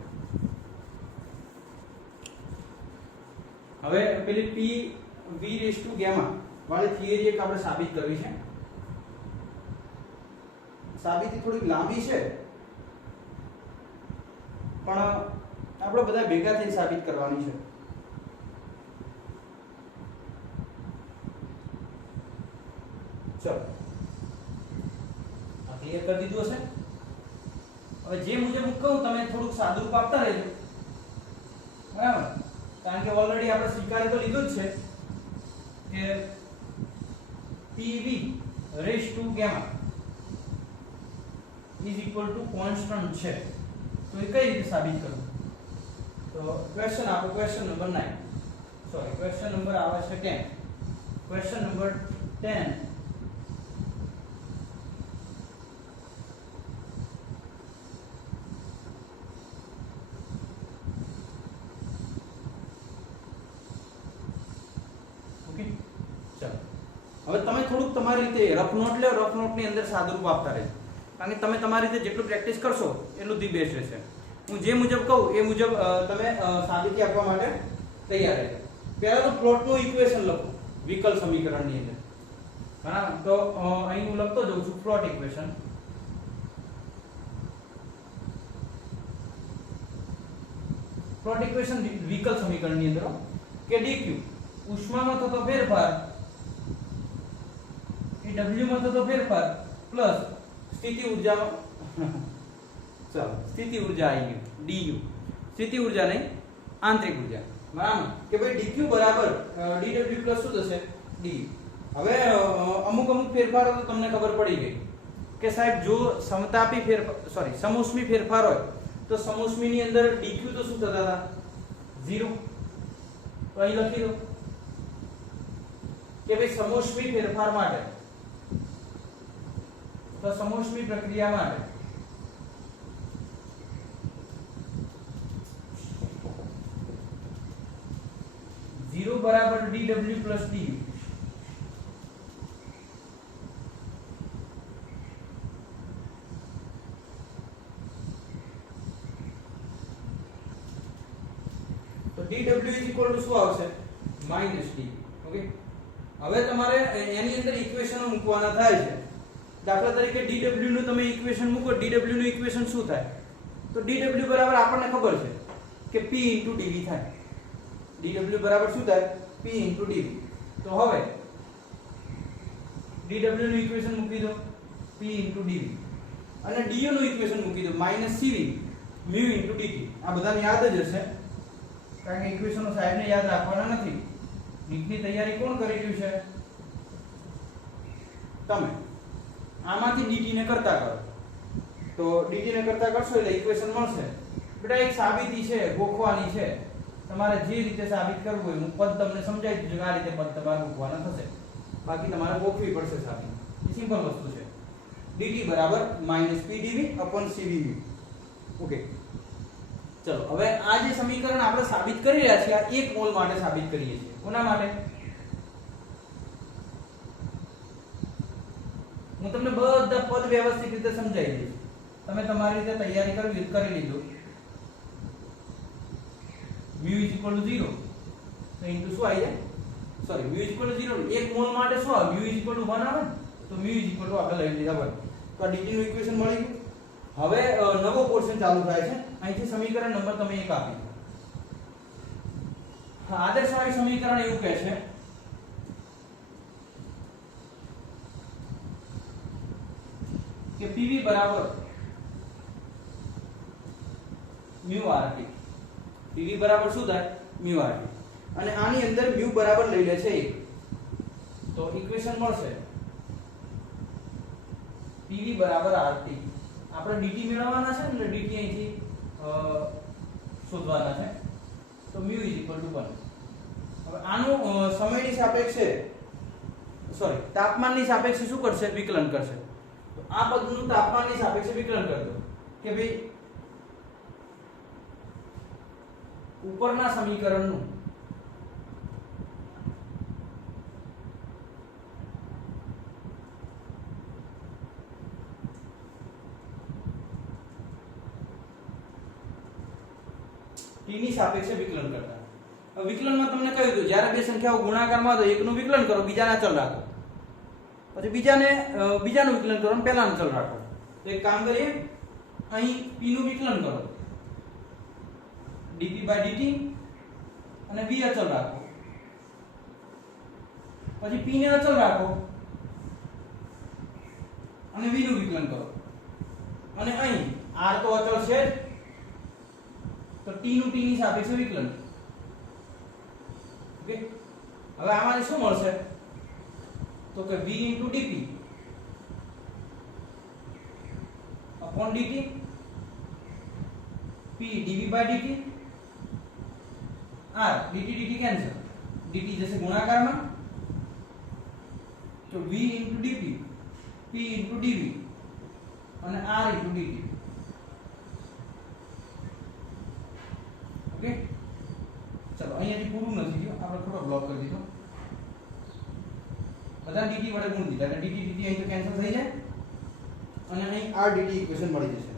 હવે પેલી p v raise to gamma વાળી થિયરી એક આપણે સાબિત કરવી છે. સાબિતી થોડીક લાંબી છે પણ આપણે બધા ભેગા થઈને સાબિત કરવાની છે. ચલો આ ક્લિયર કરી દીધું હશે. હવે જે મુજબ હું કહું તમે થોડુંક સાદું રૂપ આપતા રહેજો, બરાબર? કારણ કે ઓલરેડી આપણે સ્વીકારી તો લીધું જ છે કે PV raise to gamma is equal to constant છે. તો એ કઈ રીતે સાબિત કરવું? તો ક્વેશ્ચન આપો, question number 9, sorry question number આવે છે 10. ક્વેશ્ચન નંબર 10 હવે તમે થોડુંક તમારી રીતે રફ નોટ લો, રફ નોટની અંદર સાદું રૂપ આપતા રહેજો. કારણ કે તમે તમારી રીતે જેટલું પ્રેક્ટિસ કરશો એટલું ધી બેસ્ટ રહેશે. હું જે મુજબ કહું એ મુજબ તમે સાબિતી આપવા માટે તૈયાર રહેજો. પહેલા તો પ્લોટનું ઇક્વેશન લખો વિકલ સમીકરણની અંદર. બરાબર, તો અહીં હું લખતો જાઉં છું પ્લોટ ઇક્વેશન. પ્લોટ ઇક્વેશન વિકલ સમીકરણની અંદર કે dq ઉષ્મામાં થતો ફેરફાર એ w માં થતો ફેરફાર પ્લસ સ્થિતિ ઊર્જામાં ચાલો સ્થિતિ ઊર્જા આવી ગયું du સ્થિતિ ઊર્જા નહીં આંતરિક ઊર્જા. બરાબર કે ભાઈ dq બરાબર dw પ્લસ શું થશે du. હવે અમુક ફેરફારો તો તમને ખબર પડી ગઈ કે સાહેબ જો સમતાપી ફેરફાર સમોષ્મી ફેરફાર હોય તો સમોષ્મી ની અંદર dq તો શું થતા હતા 0. તો અહીં લખી દો કે ભાઈ સમોષ્મી ફેરફાર માટે તો સમોષ્મી પ્રક્રિયા માટે जीरो बराबर dw प्लस du. तो dw इज इक्वल टू શું આવશે માઈનસ d. ઓકે, હવે તમારે એની અંદર ઇક્વેશનો મૂકવાના થાય છે. દાખલા તરીકે dw નું તમે ઇક્વેશન મૂકો, dw નું ઇક્વેશન શું થાય? તો dw બરાબર આપણને ખબર છે કે p dv થાય. dw બરાબર શું થાય p dv. તો હવે dw નું ઇક્વેશન મૂકી દો p dv અને du નું ઇક્વેશન મૂકી દો -cv mu dt. આ બધાને યાદ જ હશે કારણ કે ઇક્વેશનો સાહેબને યાદ રાખવાના નથી. નીટની તૈયારી કોણ કરી રહ્યું છે? તમે. આમાંથી dt ને કરતા કરો તો dt ને કરતા કરશો એટલે ઇક્વેશન મળશે. બેટા એક સાબિતી છે, ગોખવાની છે. તમારે જે રીતે સાબિત કરવું હોય હું પદ તમને સમજાવી દઉં છું. આ રીતે પદ તમારે મૂકવાના થશે, બાકી તમારે ગોખવી પડશે સાબિત. એ સિમ્પલ વસ્તુ છે. dt બરાબર -pdv /cv. ઓકે, ચલો હવે આ જે સમીકરણ આપણે સાબિત કરી રહ્યા છીએ આ 1 મોલ માટે સાબિત કરીએ છીએ. કોના માટે? હું તમને બધા પદ વ્યવસ્થિત રીતે સમજાવી દઈશ. તમે તમારી રીતે તૈયારી કરી લીધું. mu is equal to 0 તો ઇન્ટુ શું આવી જાય? Sorry, mu is equal to 0 1 mall માટે શું આવે? mu is equal to 1 આવે ને, તો mu is equal to આપણે લઈ લીધા બરાબર. તો આ dt નું ઇક્વેશન મળી ગયું. હવે નવો પોર્શન ચાલુ થાય છે. અહીંથી સમીકરણ નંબર તમે 1 આપી દો. આદર્શવાળી સમીકરણ એવું કહે છે કે PV બરાબર mu RT. PV બરાબર શું થાય? mu RT. અને આની અંદર mu બરાબર લઈ લે છે 1. તો ઇક્વેશન મળશે PV બરાબર RT. આપણે dt મેળવવાના છે ને એટલે dt અહીંથી શોધવાના છે. તો mu is equal to 1. હવે આનું સમયની સાપેક્ષે તાપમાનની સાપેક્ષે શું કરશે? વિકલન કરશે. તો આ પદનું તાપમાનની સાપેક્ષે વિકલન કરી દો કે ભાઈ ઉપરના સમીકરણનું t ની સાપેક્ષે વિકલન કરતા. હવે વિકલનમાં તમને કહ્યું હતું જ્યારે બે સંખ્યાઓ ગુણાકારમાં હોય તો એકનું વિકલન કરો, બીજાને અચળ રાખો. પછી બીજાનું વિકલન કરો અને પહેલાનું અચળ રાખો. તો એક કામ કરીએ, અહીં p નું વિકલન કરો dp/dt અને v અચળ રાખો. પછી p ને અચળ રાખો અને v નું વિકલન કરો. અને અહીં r તો અચળ છે જ, તો t નું t ની સાપેક્ષે વિકલન. ઓકે, હવે આમાંથી શું મળશે? તો કે v dp /dt p dv/dt r dt cancel, dt જશે ગુણાકારમાં, તો v dp p dv અને r dt. ઓકે, ચલો અહીંયાથી પૂરું નથી થયું, આપણે થોડો બ્લોક કરી દીધો. બધા dt વડે ગુણ દીધા એટલે dt અહીં તો કેન્સલ થઈ જાય અને અહીં r dt ઇક્વેશન મળી જશે.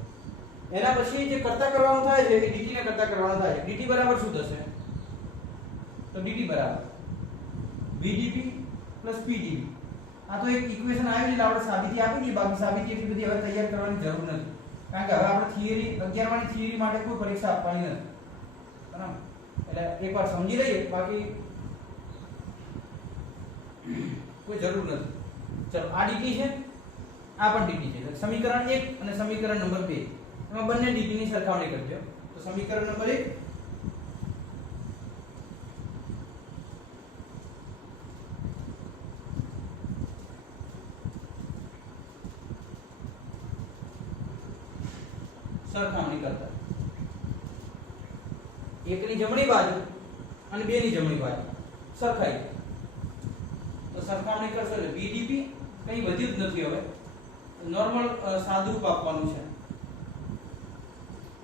એના પછી જે કરતા કરવાનું થાય છે એ dt ને કરતા કરવાનું થાય છે. dt બરાબર શું થશે? તો dt બરાબર vdp pdv. આ તો એક ઇક્વેશન આવી એટલે આપણે સાબિતી આપી દીધી. બાકી સાબિતી એટલી બધી હવે તૈયાર કરવાની જરૂર નથી, કારણ કે હવે આપણે થિયરી 11 વાની થિયરી માટે કોઈ પરીક્ષા આપવાની નથી, બરાબર? એટલે એકવાર સમજી લઈએ, બાકી કોઈ જરૂર નથી. ચલો, આ dt છે, આ પણ dt છે. સમીકરણ 1 અને સમીકરણ નંબર 2 એમાં બંને dt ની સરખામણી કરજો. તો સમીકરણ નંબર 1 સરખામણી કરતા 1 ની જમણી બાજુ અને 2 ની જમણી બાજુ સરખાઈ. તો સરખામણી કરશો એટલે vdp કંઈ વધ્યું જ નથી, હવે નોર્મલ સાદુરૂપ આપવાનું છે.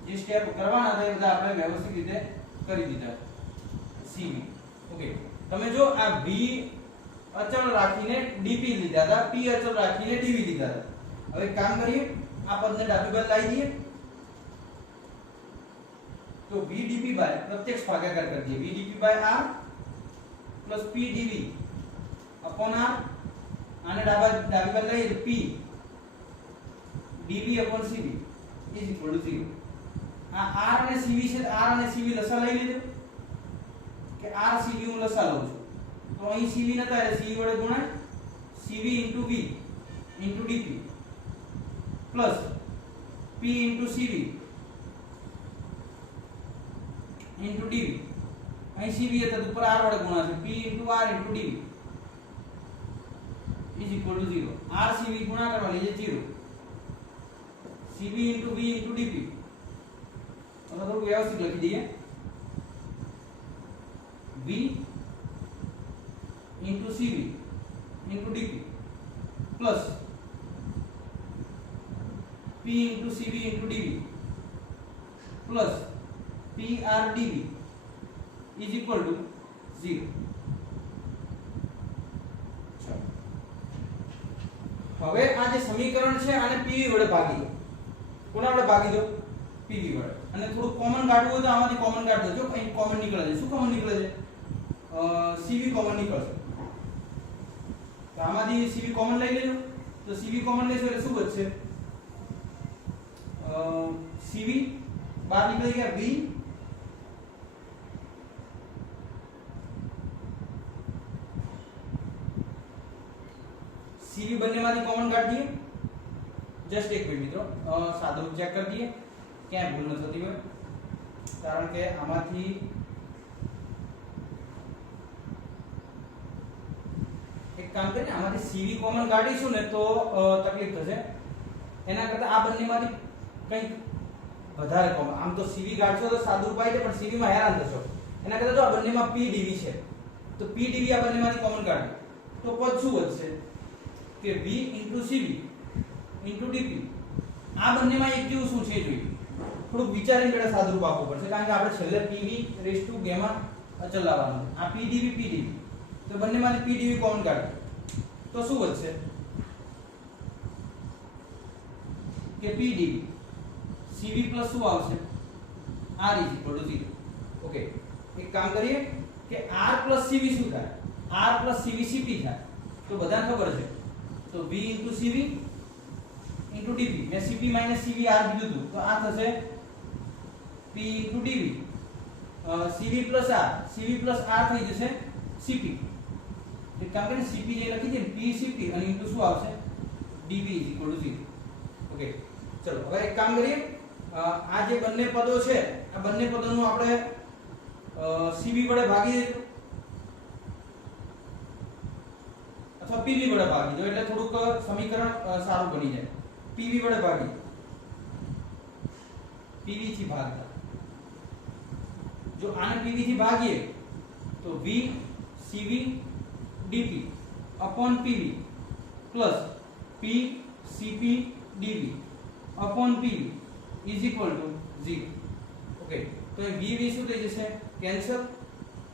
જે સ્ટેપ કરવાના હતા એ બધા આપણે વ્યવસ્થિત રીતે કરી દીધા. cv. ઓકે, તમે જો આ v અચળ રાખીને dp લીધા હતા, p અચળ રાખીને dv લીધા હતા. હવે કામ કરીએ, આ પદને ડાબી બાજુ લાવી દઈએ. તો vdp બાય પ્રત્યક્ષ ભાગાકાર કરી દઈએ. vdp by r plus pdv upon r. આને ડાબી બાજુ લઈએ p dv upon cv is equal to 0. આ r અને cv છે, r અને cv લસા લઈ લીધો કે r cv હું લસા લઉં છું. તો અહીં cv નતા એટલે cv વડે ગુણાય. cv v dp plus p cv dv. અહીં cv હતા તો ઉપર r વડે ગુણાશે. p r dv is equal to 0. r cv ગુણા કરવા લઈએ 0. cv v dp. હવે થોડું વ્યવસ્થિત લખી દઈએ. v cv dp plus p cv dv plus pr dv is equal to 0. હવે આ જે સમીકરણ છે આને pv વડે ભાગી દો. કોના વડે ભાગી દો? pv વડે. અને થોડું કોમન કાઢવું હોય તો આમાંથી કોમન કાઢ દો. જો અહીં કોમન નીકળે છે. શું કોમન નીકળે છે? cv કોમન નીકળશે. તો આમાંથી cv કોમન લઈ લેજો. તો cv કોમન લેશો એટલે શું બચશે? cv બહાર નીકળી ગયા v cv બંનેમાંથી કોમન કાઢ દઈએ. જસ્ટ એક મિનિટ મિત્રો, સાદો ચેક કરી દઈએ ક્યાંય ભૂલ ન થતી હોય, કારણ કે આમાંથી એક કામ કરીને આમાંથી cv કોમન કાઢીશું ને તો તકલીફ થશે. એના કરતા આ બંનેમાંથી કંઈક વધારે કોમન. આમ તો cv કાઢશો તો સાદું ઉપાય છે, પણ cv માં હેરાન થશો. એના કરતા જો આ બંનેમાં pdv છે તો pdv આ બંનેમાંથી કોમન કાઢો તો પદ શું વધશે કે v cv dp. આ બંનેમાં એક જેવું શું છે જોઈએ. થોડુંક વિચારીને જરા સાદુરૂપ આપવું પડશે, કારણ કે આપણે છેલ્લે pv γ અચળ લાવવાનું. આ pdv તો બંનેમાંથી pdv કોમન કાઢો તો શું વધશે કે pdv. cv પ્લસ શું આવશે? r is equal to 0. Okay, એક કામ કરીએ કે r plus cv શું થાય? r plus cv cp થાય. તો બધાને ખબર છે. તો v cv dp. મેં cp cv r કીધું હતું, તો આ થશે p dv. cv plus r થઈ જશે cp. એક કામ કરીને cp જે લખી છે p cp અને ઇન્ટુ શું આવશે? dv is equal to 0. Okay, ચલો હવે એક કામ કરીએ. આ જે બંને પદો છે આ બંને પદોનું આપણે cv વડે ભાગી દઈશું અથવા pv વડે ભાગી દો એટલે થોડુંક સમીકરણ સારું બની જાય. pv વડે ભાગી pv થી ભાગતા. જો આને pv થી ભાગીએ તો v cv dp upon pv plus p cp dv upon pv is equal to 0. Okay, તો અહીં v શું થઈ જશે? કેન્સલ.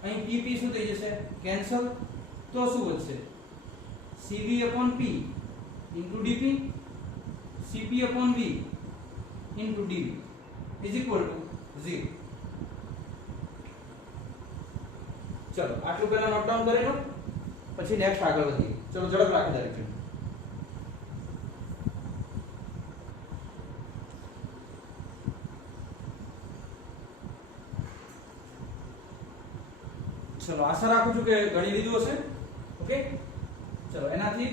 અહીં pp શું થઈ જશે? કેન્સલ. તો શું વધશે? cv upon p into dp, cp upon v into dv is equal to 0. ચલો આટલું પહેલા નોટ ડાઉન કરી લો, પછી નેક્સ્ટ આગળ વધીએ. ચલો ઝડપ રાખી દરેક જણ. ચલો આશા રાખું છું કે ગણી લીધું હશે. ઓકે, ચલો એનાથી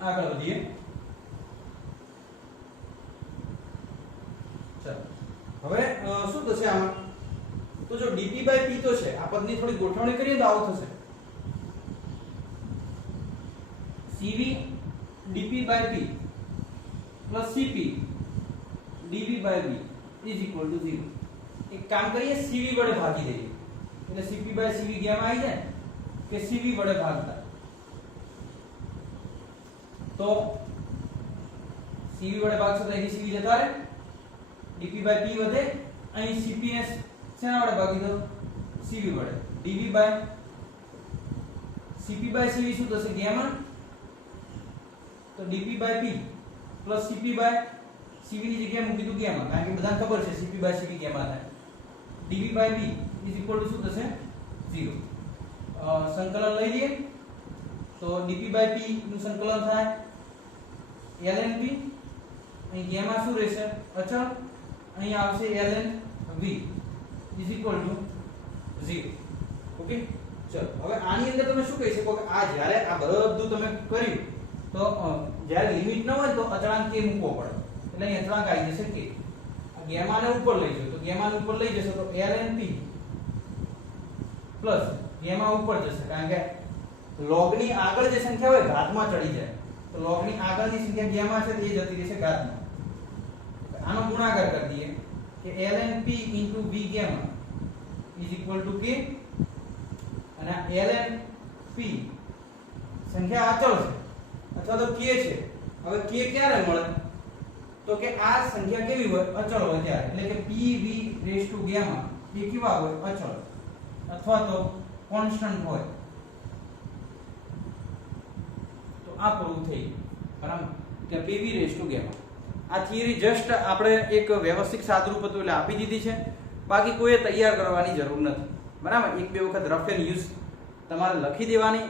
આગળ વધીએ. ચલો હવે શું થશે આમાં? તો જો dp by p તો છે, આ પદની થોડી ગોઠવણી કરીએ તો આવું થશે. cv dp by p plus cp dv by v is equal to 0. એક કામ કરીએ, cv વડે ભાગી દઈએ એટલે cp by cv ગેમા આવી જાય કે cv વડે ભાગતા તો cv વડે ભાગશો તો અહીં cv જતા રહે, dp by p વધે, અહીં cp ને શેના વડે ભાગી દો? cv વડે. dv by cp by cv શું થશે? ગેમા. તો dp by p plus cp by cv ની જગ્યાએ મૂકી દો ગેમા, કારણ કે બધાને ખબર છે cp by cv ગેમા થાય. dv by v is equal to શું થશે? 0. સંકલન લઈ લઈએ તો dp by p નું સંકલન થાય ln p, અહીં ગેમા શું રહેશે? અચળ. અહીં આવશે ln v is equal to 0. Okay, ચલો હવે આની અંદર તમે શું કહી શકો કે આ જ્યારે આ બધું તમે કર્યું તો જ્યારે લિમિટ ન હોય તો અચળાંક k મૂકવો પડે, એટલે અહીં અચળાંક આવી જશે k. આ ગેમાને ઉપર લઈ જશો તો ગેમાને ઉપર લઈ જશો તો ln p પ્લસ ગેમા ઉપર જશે, કારણ કે log ની આગળ જે સંખ્યા હોય ઘાતમાં ચડી જાય, તો log ની આગળની સંખ્યા ગેમા છે તે જતી રહેશે ઘાતમાં. આનો ગુણાકાર કરી દઈએ કે ln p v gamma is equal to k, અને ln p સંખ્યા અચળ છે અથવા તો k છે. હવે k ક્યારે મળે? તો કે આ સંખ્યા કેવી હોય? અચળ હોય ત્યારે, એટલે કે pv raised to gamma એ કેવા હોય? અચળ અથવા તો કોન્સ્ટન્ટ હોય. તો આ પૂરું થઈ ગયું, બરાબર, કે pv raised to gamma. આ થિયરી જસ્ટ આપણે એક વ્યવસ્થિત સાદરૂપ હતું એટલે આપી દીધી છે, બાકી કોઈએ તૈયાર કરવાની જરૂર નથી, બરાબર. એક બે વખત રફ એન્ડ યુઝ તમારે લખી દેવાની,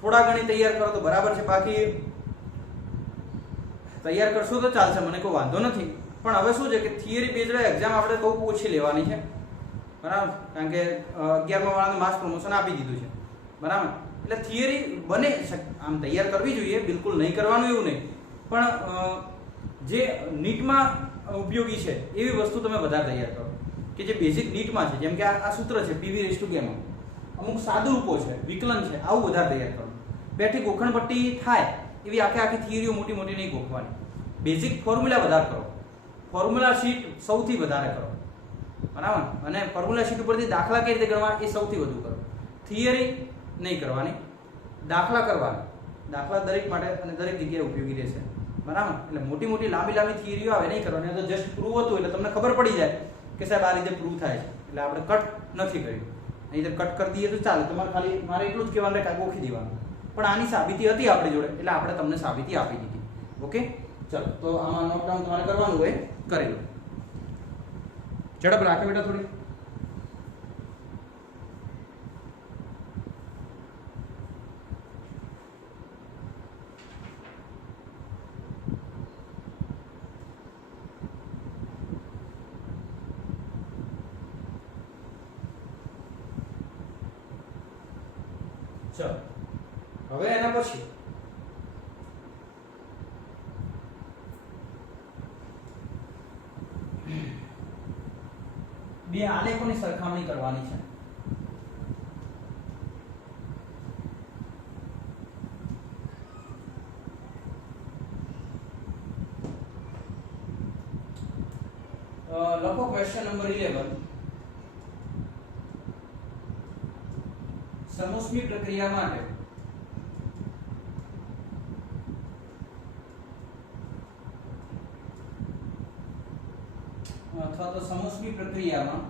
થોડા ઘણી તૈયાર કરો તો બરાબર છે, બાકી તૈયાર કરશો તો ચાલશે, મને કોઈ વાંધો નથી. પણ હવે શું છે કે થિયરી બેઝડ એક્ઝામ આપણે બહુ ઓછી લેવાની છે, બરાબર, કારણ કે 11મા વાળાને માસ પ્રમોશન આપી દીધું છે, બરાબર. એટલે થિયરી બને આમ તૈયાર કરવી જોઈએ, બિલકુલ નહીં કરવાનું એવું નહીં, પણ જે નીટમાં ઉપયોગી છે એવી વસ્તુ તમે વધારે તૈયાર કરો, કે જે બેઝિક નીટમાં છે, જેમ કે આ સૂત્ર છે pv raised to gamma, અમુક સાદુરૂપો છે, વિકલન છે, આવું વધારે તૈયાર કરો. બેઠી ગોખણપટ્ટી થાય એવી આખી થિયરીઓ મોટી મોટી નહીં ગોખવાની, બેઝિક ફોર્મ્યુલા વધારે કરો, ફોર્મ્યુલા શીટ સૌથી વધારે કરો, બરાબર. અને ફોર્મ્યુલા શીટ ઉપરથી દાખલા કઈ રીતે ગણવા એ સૌથી વધુ કરો. થિયરી નહીં કરવાની, દાખલા કરવાના. દાખલા દરેક માટે અને દરેક જગ્યાએ ઉપયોગી રહેશે, બરાબર. એટલે મોટી મોટી લાંબી થિયરીઓ આવે નહીં કરવાની. તો જસ્ટ પ્રૂવ હતું એટલે તમને ખબર પડી જાય કે સાહેબ આ રીતે પ્રૂવ થાય છે, એટલે આપણે કટ નથી કર્યું. નહીં કટ કરી દઈએ તો ચાલે, તમારે ખાલી મારે એટલું જ કહેવાનું કે ગોખી દેવાનું, પણ આની સાબિતી હતી આપણી જોડે એટલે આપણે તમને સાબિતી આપી દીધી. ઓકે, ચલો તો આમાં નોટડાઉન તમારે કરવાનું હોય કરી લો. ઝડપ રાખે બેટા થોડી. ચલો હવે એના પછી બે આલેખોની સરખામણી કરવાની છે. લખો ક્વેશ્ચન નંબર 11. સમોષ્મી પ્રક્રિયા માટે અથવા તો સમોષ્મી પ્રક્રિયામાં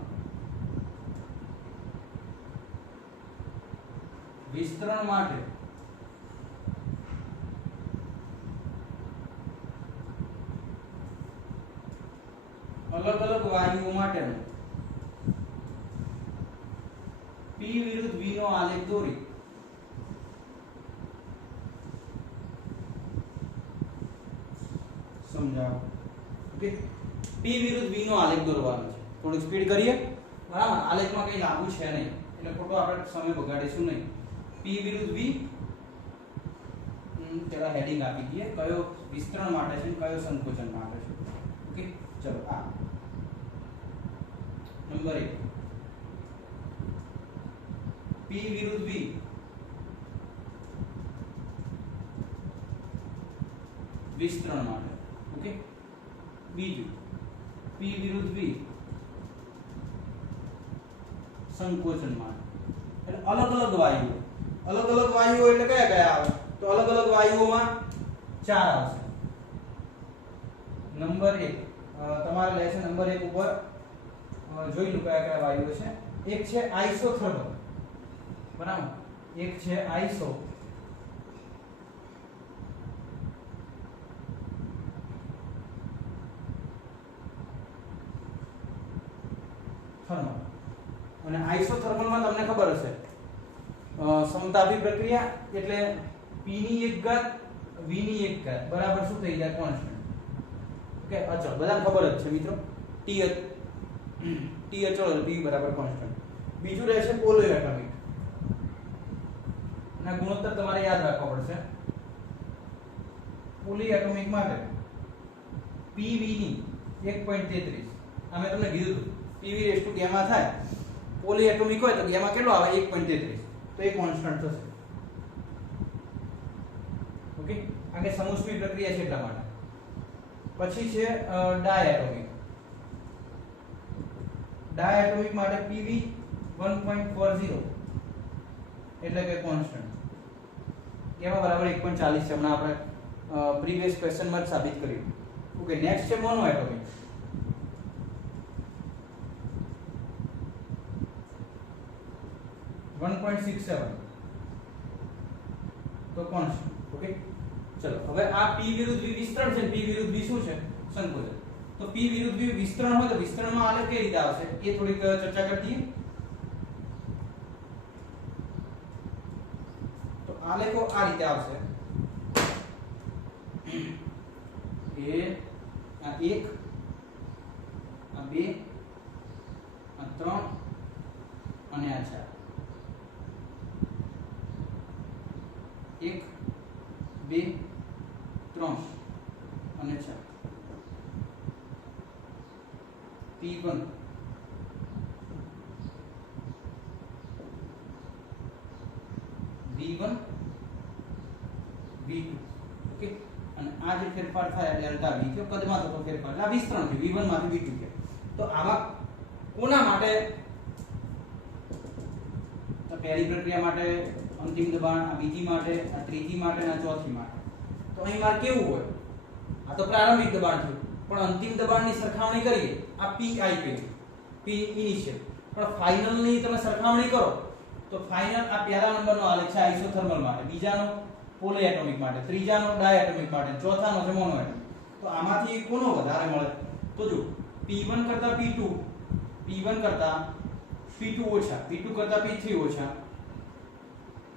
વિસ્તરણ માટે અલગ અલગ વાયુઓ માટેનો P વિરુદ્ધ V નો આલેખ દોરી સમજાવો. ઓકે, P વિરુદ્ધ V નો આલેખ દોરવાનો છે. થોડું સ્પીડ કરીએ, બરાબર. આલેખમાં કઈ લાગુ છે નહીં એટલે ખોટો આપણે સમય બગાડીશું નહીં. P વિરુદ્ધ V, તેના હેડિંગ આપી દઈએ, કયો વિસ્તરણ માટે છે કયો સંકોચન માટે છે. ઓકે, ચલો આ નંબર 1 P વિરુદ્ધ V વિસ્તરણ માટે. ઓકે, બીજું P વિરુદ્ધ V સંકોચન માટે. એટલે અલગ અલગ વાયુઓ એટલે કયા કયા આવે? તો અલગ અલગ વાયુઓમાં 4 આવશે. નંબર 1 તમારે લેશન નંબર 1 ઉપર જોઈ લો કયા કયા વાયુઓ છે. એક છે આઇસોથર્મલ, બરાબર. એક છે થર્મલ. અને આઇસોથર્મલમાં તમને ખબર હશે સમતાપી પ્રક્રિયા એટલે P ની 1 ઘાત V ની 1 ઘાત બરાબર શું થઈ જાય? કોન્સ્ટન્ટ. ઓકે, અચળ. બધાને ખબર જ છે મિત્રો. T અચળ, V બરાબર કોન્સ્ટન્ટ. બીજું રહેશે પોલીએટોમિક. અને ગુણોત્તર તમારે યાદ રાખવો પડશે. પોલીએટોમિક માટે PV ની 1.33. આ મેં તમને કીધું હતું PV રેસ ટુ ગામા થાય. પોલીએટોમિક હોય તો ગામા કેટલો આવે? 1.33. તો એ કોન્સ્ટન્ટ થશે. ઓકે, આગે સમુષ્મિ પ્રક્રિયા છે એટલા માટે. પછી છે ડાયએટોમિક. ડાયએટોમિક માટે PV 1.40 એટલે કે કોન્સ્ટન્ટ. એમાં બરાબર 1.40 છે. હમણાં આપણે પ્રીવિયસ ક્વેશ્ચનમાં જ સાબિત કર્યું. ઓકે, નેક્સ્ટ છે મોનોએટોમિક. તો કોન્સ્ટન્ટ. ઓકે, ચલો હવે આ P વિરુદ્ધ V વિસ્તરણ છે. P વિરુદ્ધ V શું છે? સંકોચન. તો P વિરુદ્ધ V વિસ્તરણ હોય તો વિસ્તરણમાં આલેખ કઈ રીતે આવશે એ થોડીક ચર્ચા કરતી. તો આલેખો આ રીતે આવશે. એ આ 1 આ 2 આ 3 અને આ 4. 1 2 3 અને 4. P1 V1 V2. ઓકે, અને આ જે ફેરફાર થાય ડેલ્ટા V કે કદમાં થતો ફેરફાર આ વિસ્તરણ છે V1 માંથી V2 કે. તો આવા કોના માટે? તો પહેલી પ્રક્રિયા માટે અંતિમ દબાણ, આ બીજી માટે, આ ત્રીજી માટે અને આ ચોથી માટે. તો અહીં માર કેવું હોય? આ તો પ્રારંભિક દબાણ થયું, પણ અંતિમ દબાણની સરખામણી કરીએ આ PI કહ્યું, P ઇનિશિયલ. પણ ફાઇનલ ની તમે સરખામણી કરો તો ફાઇનલ આ પહેલા નંબરનો આલેખ છે આઇસોથર્મલ માટે, બીજાનો પોલીએટોમિક માટે, ત્રીજાનો ડાયએટોમિક માટે, ચોથાનો છે મોનોએટોમિક. તો આમાંથી કોનો વધારે મળે? તો જો P1 કરતા P2, P1 કરતા P2 ઓછા, P2 કરતા P3 ઓછા,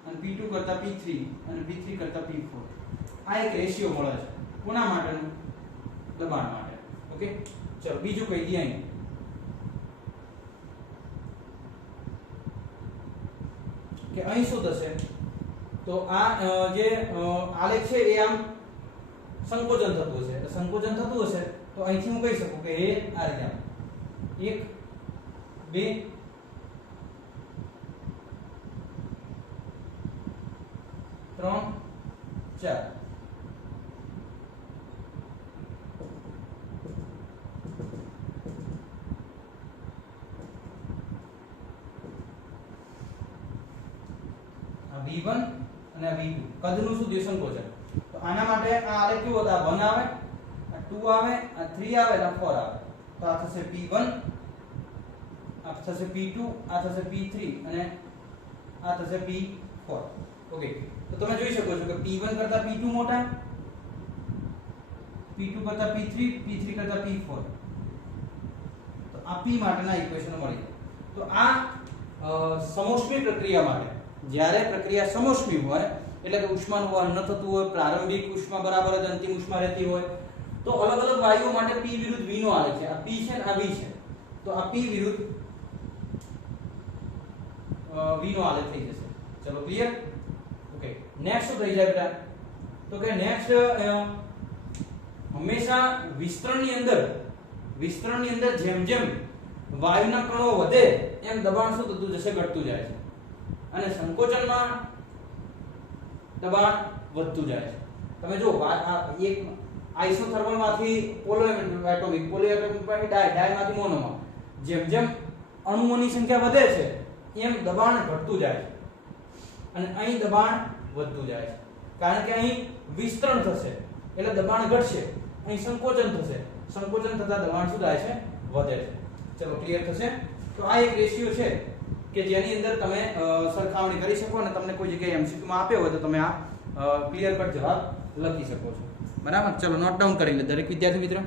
અને P2 કરતા P3 અને P3 કરતા P4. આ એક રેશિયો મળે છે. કોના માટેનું? દબાણ માટે. ઓકે, ચલો બીજું કહી દઈએ અહીં. કે અહીં શું થશે? તો આ જે આલેખ છે એ આમ સંકોચન થતું હશે. એટલે સંકોચન થતું હશે તો અહીંથી હું કહી શકું કે એ આ રીતે આમ 1 2 3 4. V1 અને V2 કદનું શું થયું? સંકોચન. તો આના માટે આ આલેખ કેવો હતો? આ 1 આવે, આ 2 આવે, આ 3 આવે અને આ 4 આવે. તો આ થશે P1, આ થશે P2, આ થશે P3 અને આ થશે P4. ઓકે, તો તમે જોઈ શકો છો કે P1 કરતા P2 મોટા, P2 કરતા P3, P3 કરતા P4. આ P માટેના ઇક્વેશનો મળી જાય. તો આ સમોષ્મી પ્રક્રિયા માટે જ્યારે પ્રક્રિયા સમોષ્મી હોય એટલે કે ઉષ્માનું વહન ન થતું હોય, પ્રારંભિક ઉષ્મા બરાબર જ અંતિમ ઉષ્મા રહેતી હોય, તો અલગ અલગ વાયુઓ માટે P વિરુદ્ધ V નો આલેખ છે. આ P છે ને આ V છે, તો આ P વિરુદ્ધ V નો આલેખ થઈ જશે. ચલો ક્લિયર? ઓકે, નેક્સ્ટ શું થઈ જાય બેટા? તો કે નેક્સ્ટ હંમેશા વિસ્તરણની અંદર જેમ જેમ વાયુના કણો વધે એમ દબાણ શું થતું જશે? ઘટતું જાય છે. અને સંકોચનમાં દબાણ વધતું જાય છે. તમે જો આ એક આઇસોથર્મલ માંથી પોલીએટોમિક માંથી ડાયમાંથી મોનોમાં જેમ જેમ અણુઓની સંખ્યા વધે છે એમ દબાણ ઘટતું જાય છે અને અહીં દબાણ વધતું જાય છે. કારણ કે અહીં વિસ્તરણ થશે એટલે દબાણ ઘટશે, અહીં સંકોચન થશે, સંકોચન થતા દબાણ શું થાય છે? વધે છે. ચલો ક્લિયર થશે? તો આ એક રેશિયો છે કે જેની અંદર તમે સરખામણી કરી શકો અને તમને કોઈ જગ્યાએ MCQ માં આપ્યો હોય તો તમે આ ક્લિયર કટ જવાબ લખી શકો છો. બરાબર? ચલો નોટ ડાઉન કરી લે દરેક વિદ્યાર્થી મિત્ર.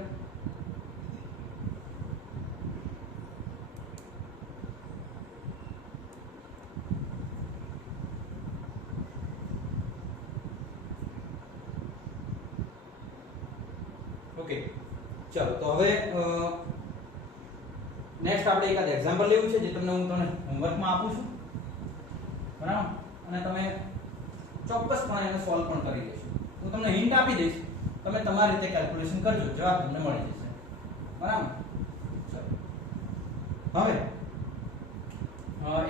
ઓકે, ચલો તો હવે નેક્સ્ટ આપણે એકાદ એક્ઝામ્પલ લેવું છે જે તમને હું હોમવર્કમાં આપું છું. બરાબર? અને તમે ચોક્કસપણે એને સોલ્વ પણ કરી દેશો. હું તમને હિન્ટ આપી દઈશ, તમે તમારી રીતે કેલ્ક્યુલેશન કરજો, જવાબ તમને મળી જશે. બરાબર? ચલો હવે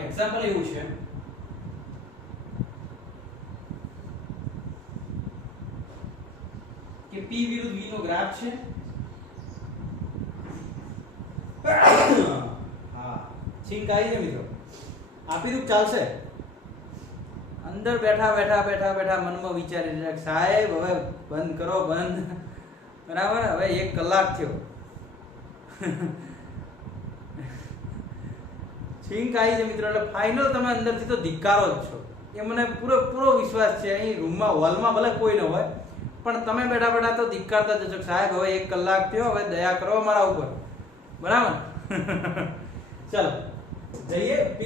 એક્ઝામ્પલ એવું છે કે P વિરુદ્ધ V નો ગ્રાફ છે. હા, છીંક આવી છે મિત્રો. આપી દઉં ચાલશે? અંદર બેઠા મનમાં વિચારી રહ્યા સાહેબ હવે બંધ કરો, બંધ. બરાબર? હવે 1 કલાક થયો. છીંક આવી છે મિત્રો, એટલે ફાઇનલ તમે અંદરથી તો ધિક્કારો જ છો એ મને પૂરો વિશ્વાસ છે. અહીં રૂમમાં હોલમાં ભલે કોઈ ન હોય પણ તમે બેઠા તો ધિક્કારતા જશો સાહેબ હવે 1 કલાક થયો, હવે દયા કરો અમારા ઉપર. બરાબર? ચલો જઈએ. P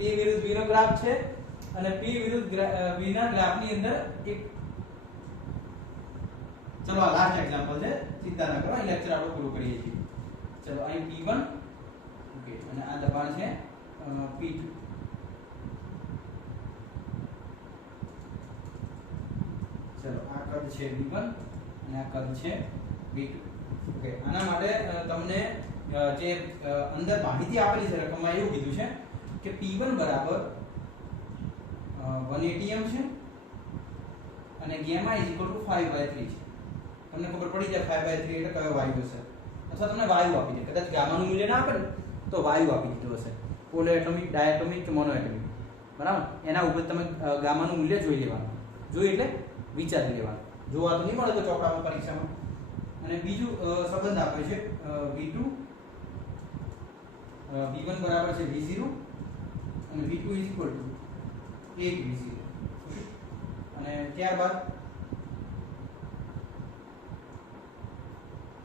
વિરુદ્ધ V નો ગ્રાફ છે અને P વિરુદ્ધ V ના ગ્રાફની અંદર એક ચલો આ લાસ્ટ એક્ઝામ્પલ છે, ચિંતા ન કરો, અહીં લેક્ચર આપણે પૂરું કરીએ છીએ. ચલો અહીં P1 ઓકે અને આ દબાણ છે P2. ચલો આ કદ છે V1 અને આ કદ છે V2. ઓકે, આના માટે તમને જે અંદર માહિતી આપેલી છે રકમમાં એવું કીધું છે કે P1 બરાબર 180m છે અને gamma 5/3 છે. તમને ખબર પડી જાય 5/3 એટલે કયો વાયુ હશે, અથવા તમને વાયુ આપી દે, કદાચ ગામા નું મૂલ્ય ના આપે ને તો વાયુ આપી દીધું હશે, પોલીએટોમિક, ડાયએટોમિક કે મોનોએટોમિક. બરાબર? એના ઉપર તમે ગામા નું મૂલ્ય જોઈ લેવાનું. જોઈ એટલે વિચારી લેવાનું. જોવા તો નહીં મળે તો ચોપડામાં પરીક્ષામાં. અને બીજું સંબંધ આપે છે V2 V1 બરાબર છે V0 અને V2 8V0. અને ત્યારબાદ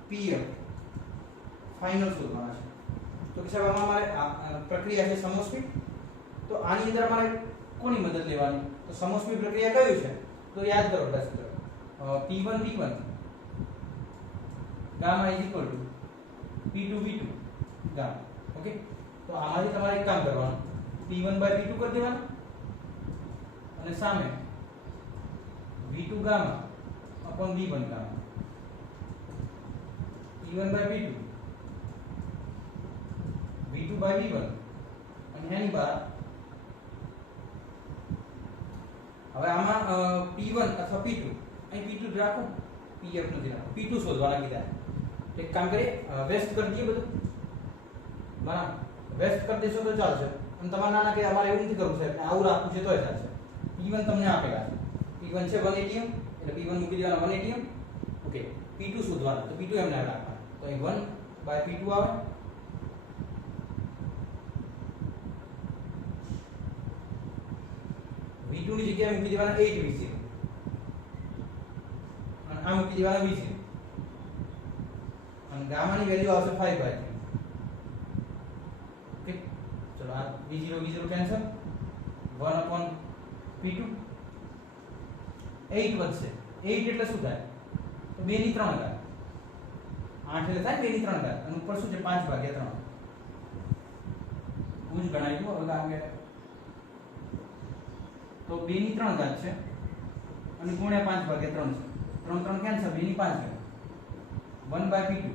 PM ફાઇનલ શોધવાના છે. તો કે સાહેબ આમાં અમારે પ્રક્રિયા છે સમોષ્મી, તો આની અંદર અમારે કોની મદદ લેવાની? તો સમોષ્મી પ્રક્રિયા કયું છે? તો યાદ કરો બેટા સૂત્ર P1 P1 gamma P2 P2 gamma. Okay, તો આમાંથી તમારે એક કામ કરવાનું, P1/P2 કરી દેવાનું અને સામે V2 gamma V1 gamma. P1/P2 V2/V1 અને એની બહાર હવે આમાં P1 અથવા P2, અહીં P2 જ રાખો, PF નથી રાખો, P2 શોધવાના કીધા. એક કામ કરીએ, વેસ્ટ કરી દઈએ બધું. બરાબર? વેસ્ટ કરી દેશો તો ચાલશે. અને તમારા નાના કે અમારે એવું નથી કરવું સાહેબ, આવું રાખવું છે તોય ચાલશે. P1 તમને આપેલા છે, P1 છે 180m એટલે P1 મૂકી દેવાના 180m. ઓકે, P2 શોધવાના, તો P2 એમને રાખવાના, તો અહીં 1/P2 આવે. V2 ની જગ્યાએ મૂકી દેવાના 8V0 અને આ મૂકી દેવાના V0 અને ગામાની વેલ્યુ આવશે 5/3. v0 v0 કેન્સલ 1/p2 8 વધશે 8 એટલે શું થાય તો 2 ની 3 ઘાત 8 એટલે થાય 2 ની 3 ઘાત અને ઉપર શું છે 5/3 હું જ ગણાવી દઉં હવે કામ કે તો 2 ની 3 ઘાત છે અને ગુણ્યા 5/3 છે 3 3 કેન્સલ 2 ની 5 ઘાત 1/p2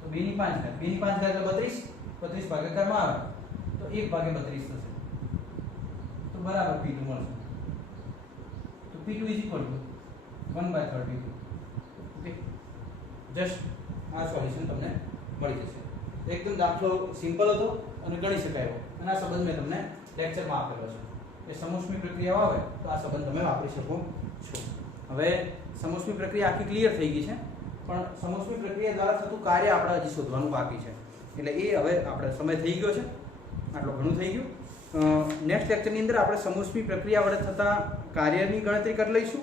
તો 2 ની 5 ઘાત 2 ની 5 ઘાત એટલે 32 ભાગાકાર માં આવે તો 1/32 થશે તો બરાબર p2 મળશે તો p2 1/32 ઓકે જસ્ટ આ સોલ્યુશન તમને મળી જશે એકદમ દાખલો સિમ્પલ હતો અને ગણી શકાય અને આ સંબંધ મેં તમને લેક્ચરમાં આપેલો છે એ સમોષ્મી પ્રક્રિયાઓ આવે તો આ સંબંધ તમે વાપરી શકો છો હવે સમોષ્મી પ્રક્રિયા આખી ક્લિયર થઈ ગઈ છે પણ સમોષ્મી પ્રક્રિયા દ્વારા થતું કાર્ય આપણે હજી શોધવાનું બાકી છે એટલે એ હવે આપણે સમય થઈ ગયો છે આટલો ઘણું થઈ ગયું નેક્સ્ટ લેક્ચરની અંદર આપણે સમોષ્મી પ્રક્રિયા વડે થતા કાર્યની ગણતરી કરી લઈશું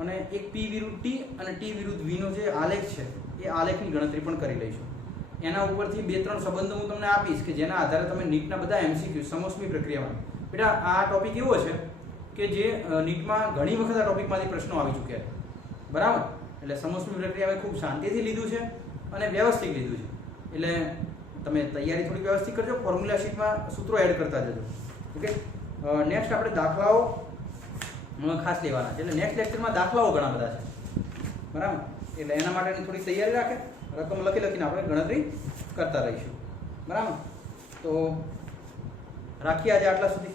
અને એક p વિરુદ્ધ t અને t વિરુદ્ધ v નો જે આલેખ છે એ આલેખની ગણતરી પણ કરી લઈશું એના ઉપરથી 2-3 સંબંધો હું તમને આપીશ કે જેના આધારે તમે નીટના બધા MCQ સમોષ્મી પ્રક્રિયામાં બેટા આ ટોપિક એવો છે કે જે નીટમાં ઘણી વખત આ ટોપિકમાંથી પ્રશ્નો આવી ચૂક્યા છે બરાબર એટલે સમોષ્મી પ્રક્રિયા ખૂબ શાંતિથી લીધું છે અને વ્યવસ્થિત લીધું છે એટલે તમે તૈયારી થોડી વ્યવસ્થિત કરજો ફોર્મ્યુલા શીટમાં સૂત્રો એડ કરતા જજો ઓકે નેક્સ્ટ આપણે દાખલાઓ ખાસ લેવાના છે એટલે નેક્સ્ટ લેક્ચરમાં દાખલાઓ ઘણા બધા છે બરાબર એટલે એના માટેની થોડી તૈયારી રાખે રકમ લખીને આપણે ગણતરી કરતા રહીશું બરાબર તો રાખીએ આજે આટલા સુધી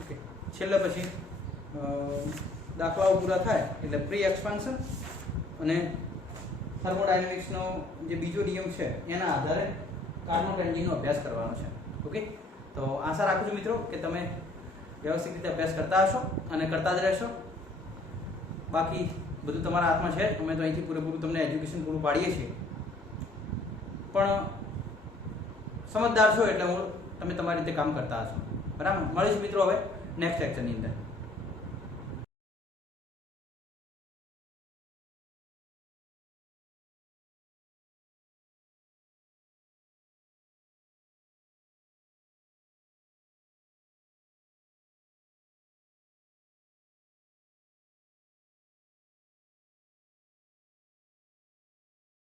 ઓકે છેલ્લે પછી દાખલાઓ પૂરા થાય એટલે પ્રી એક્સપાન્શન અને થર્મોડાયનેમિક્સનો જે બીજો નિયમ છે એના આધારે કાર્નોટ એન્જિનનો અભ્યાસ કરવાનો છે ઓકે તો આશા રાખું છું મિત્રો કે તમે વ્યવસ્થિત રીતે અભ્યાસ કરતા હશો અને કરતા જ રહેશો બાકી બધું તમારા હાથમાં છે અમે તો અહીંથી પૂરેપૂરું તમને એજ્યુકેશન પૂરું પાડીએ છીએ પણ સમજદાર છો એટલે તમે તમારી રીતે કામ કરતા હશો બરાબર મળીશું મિત્રો હવે નેક્સ્ટ લેક્ચરની અંદર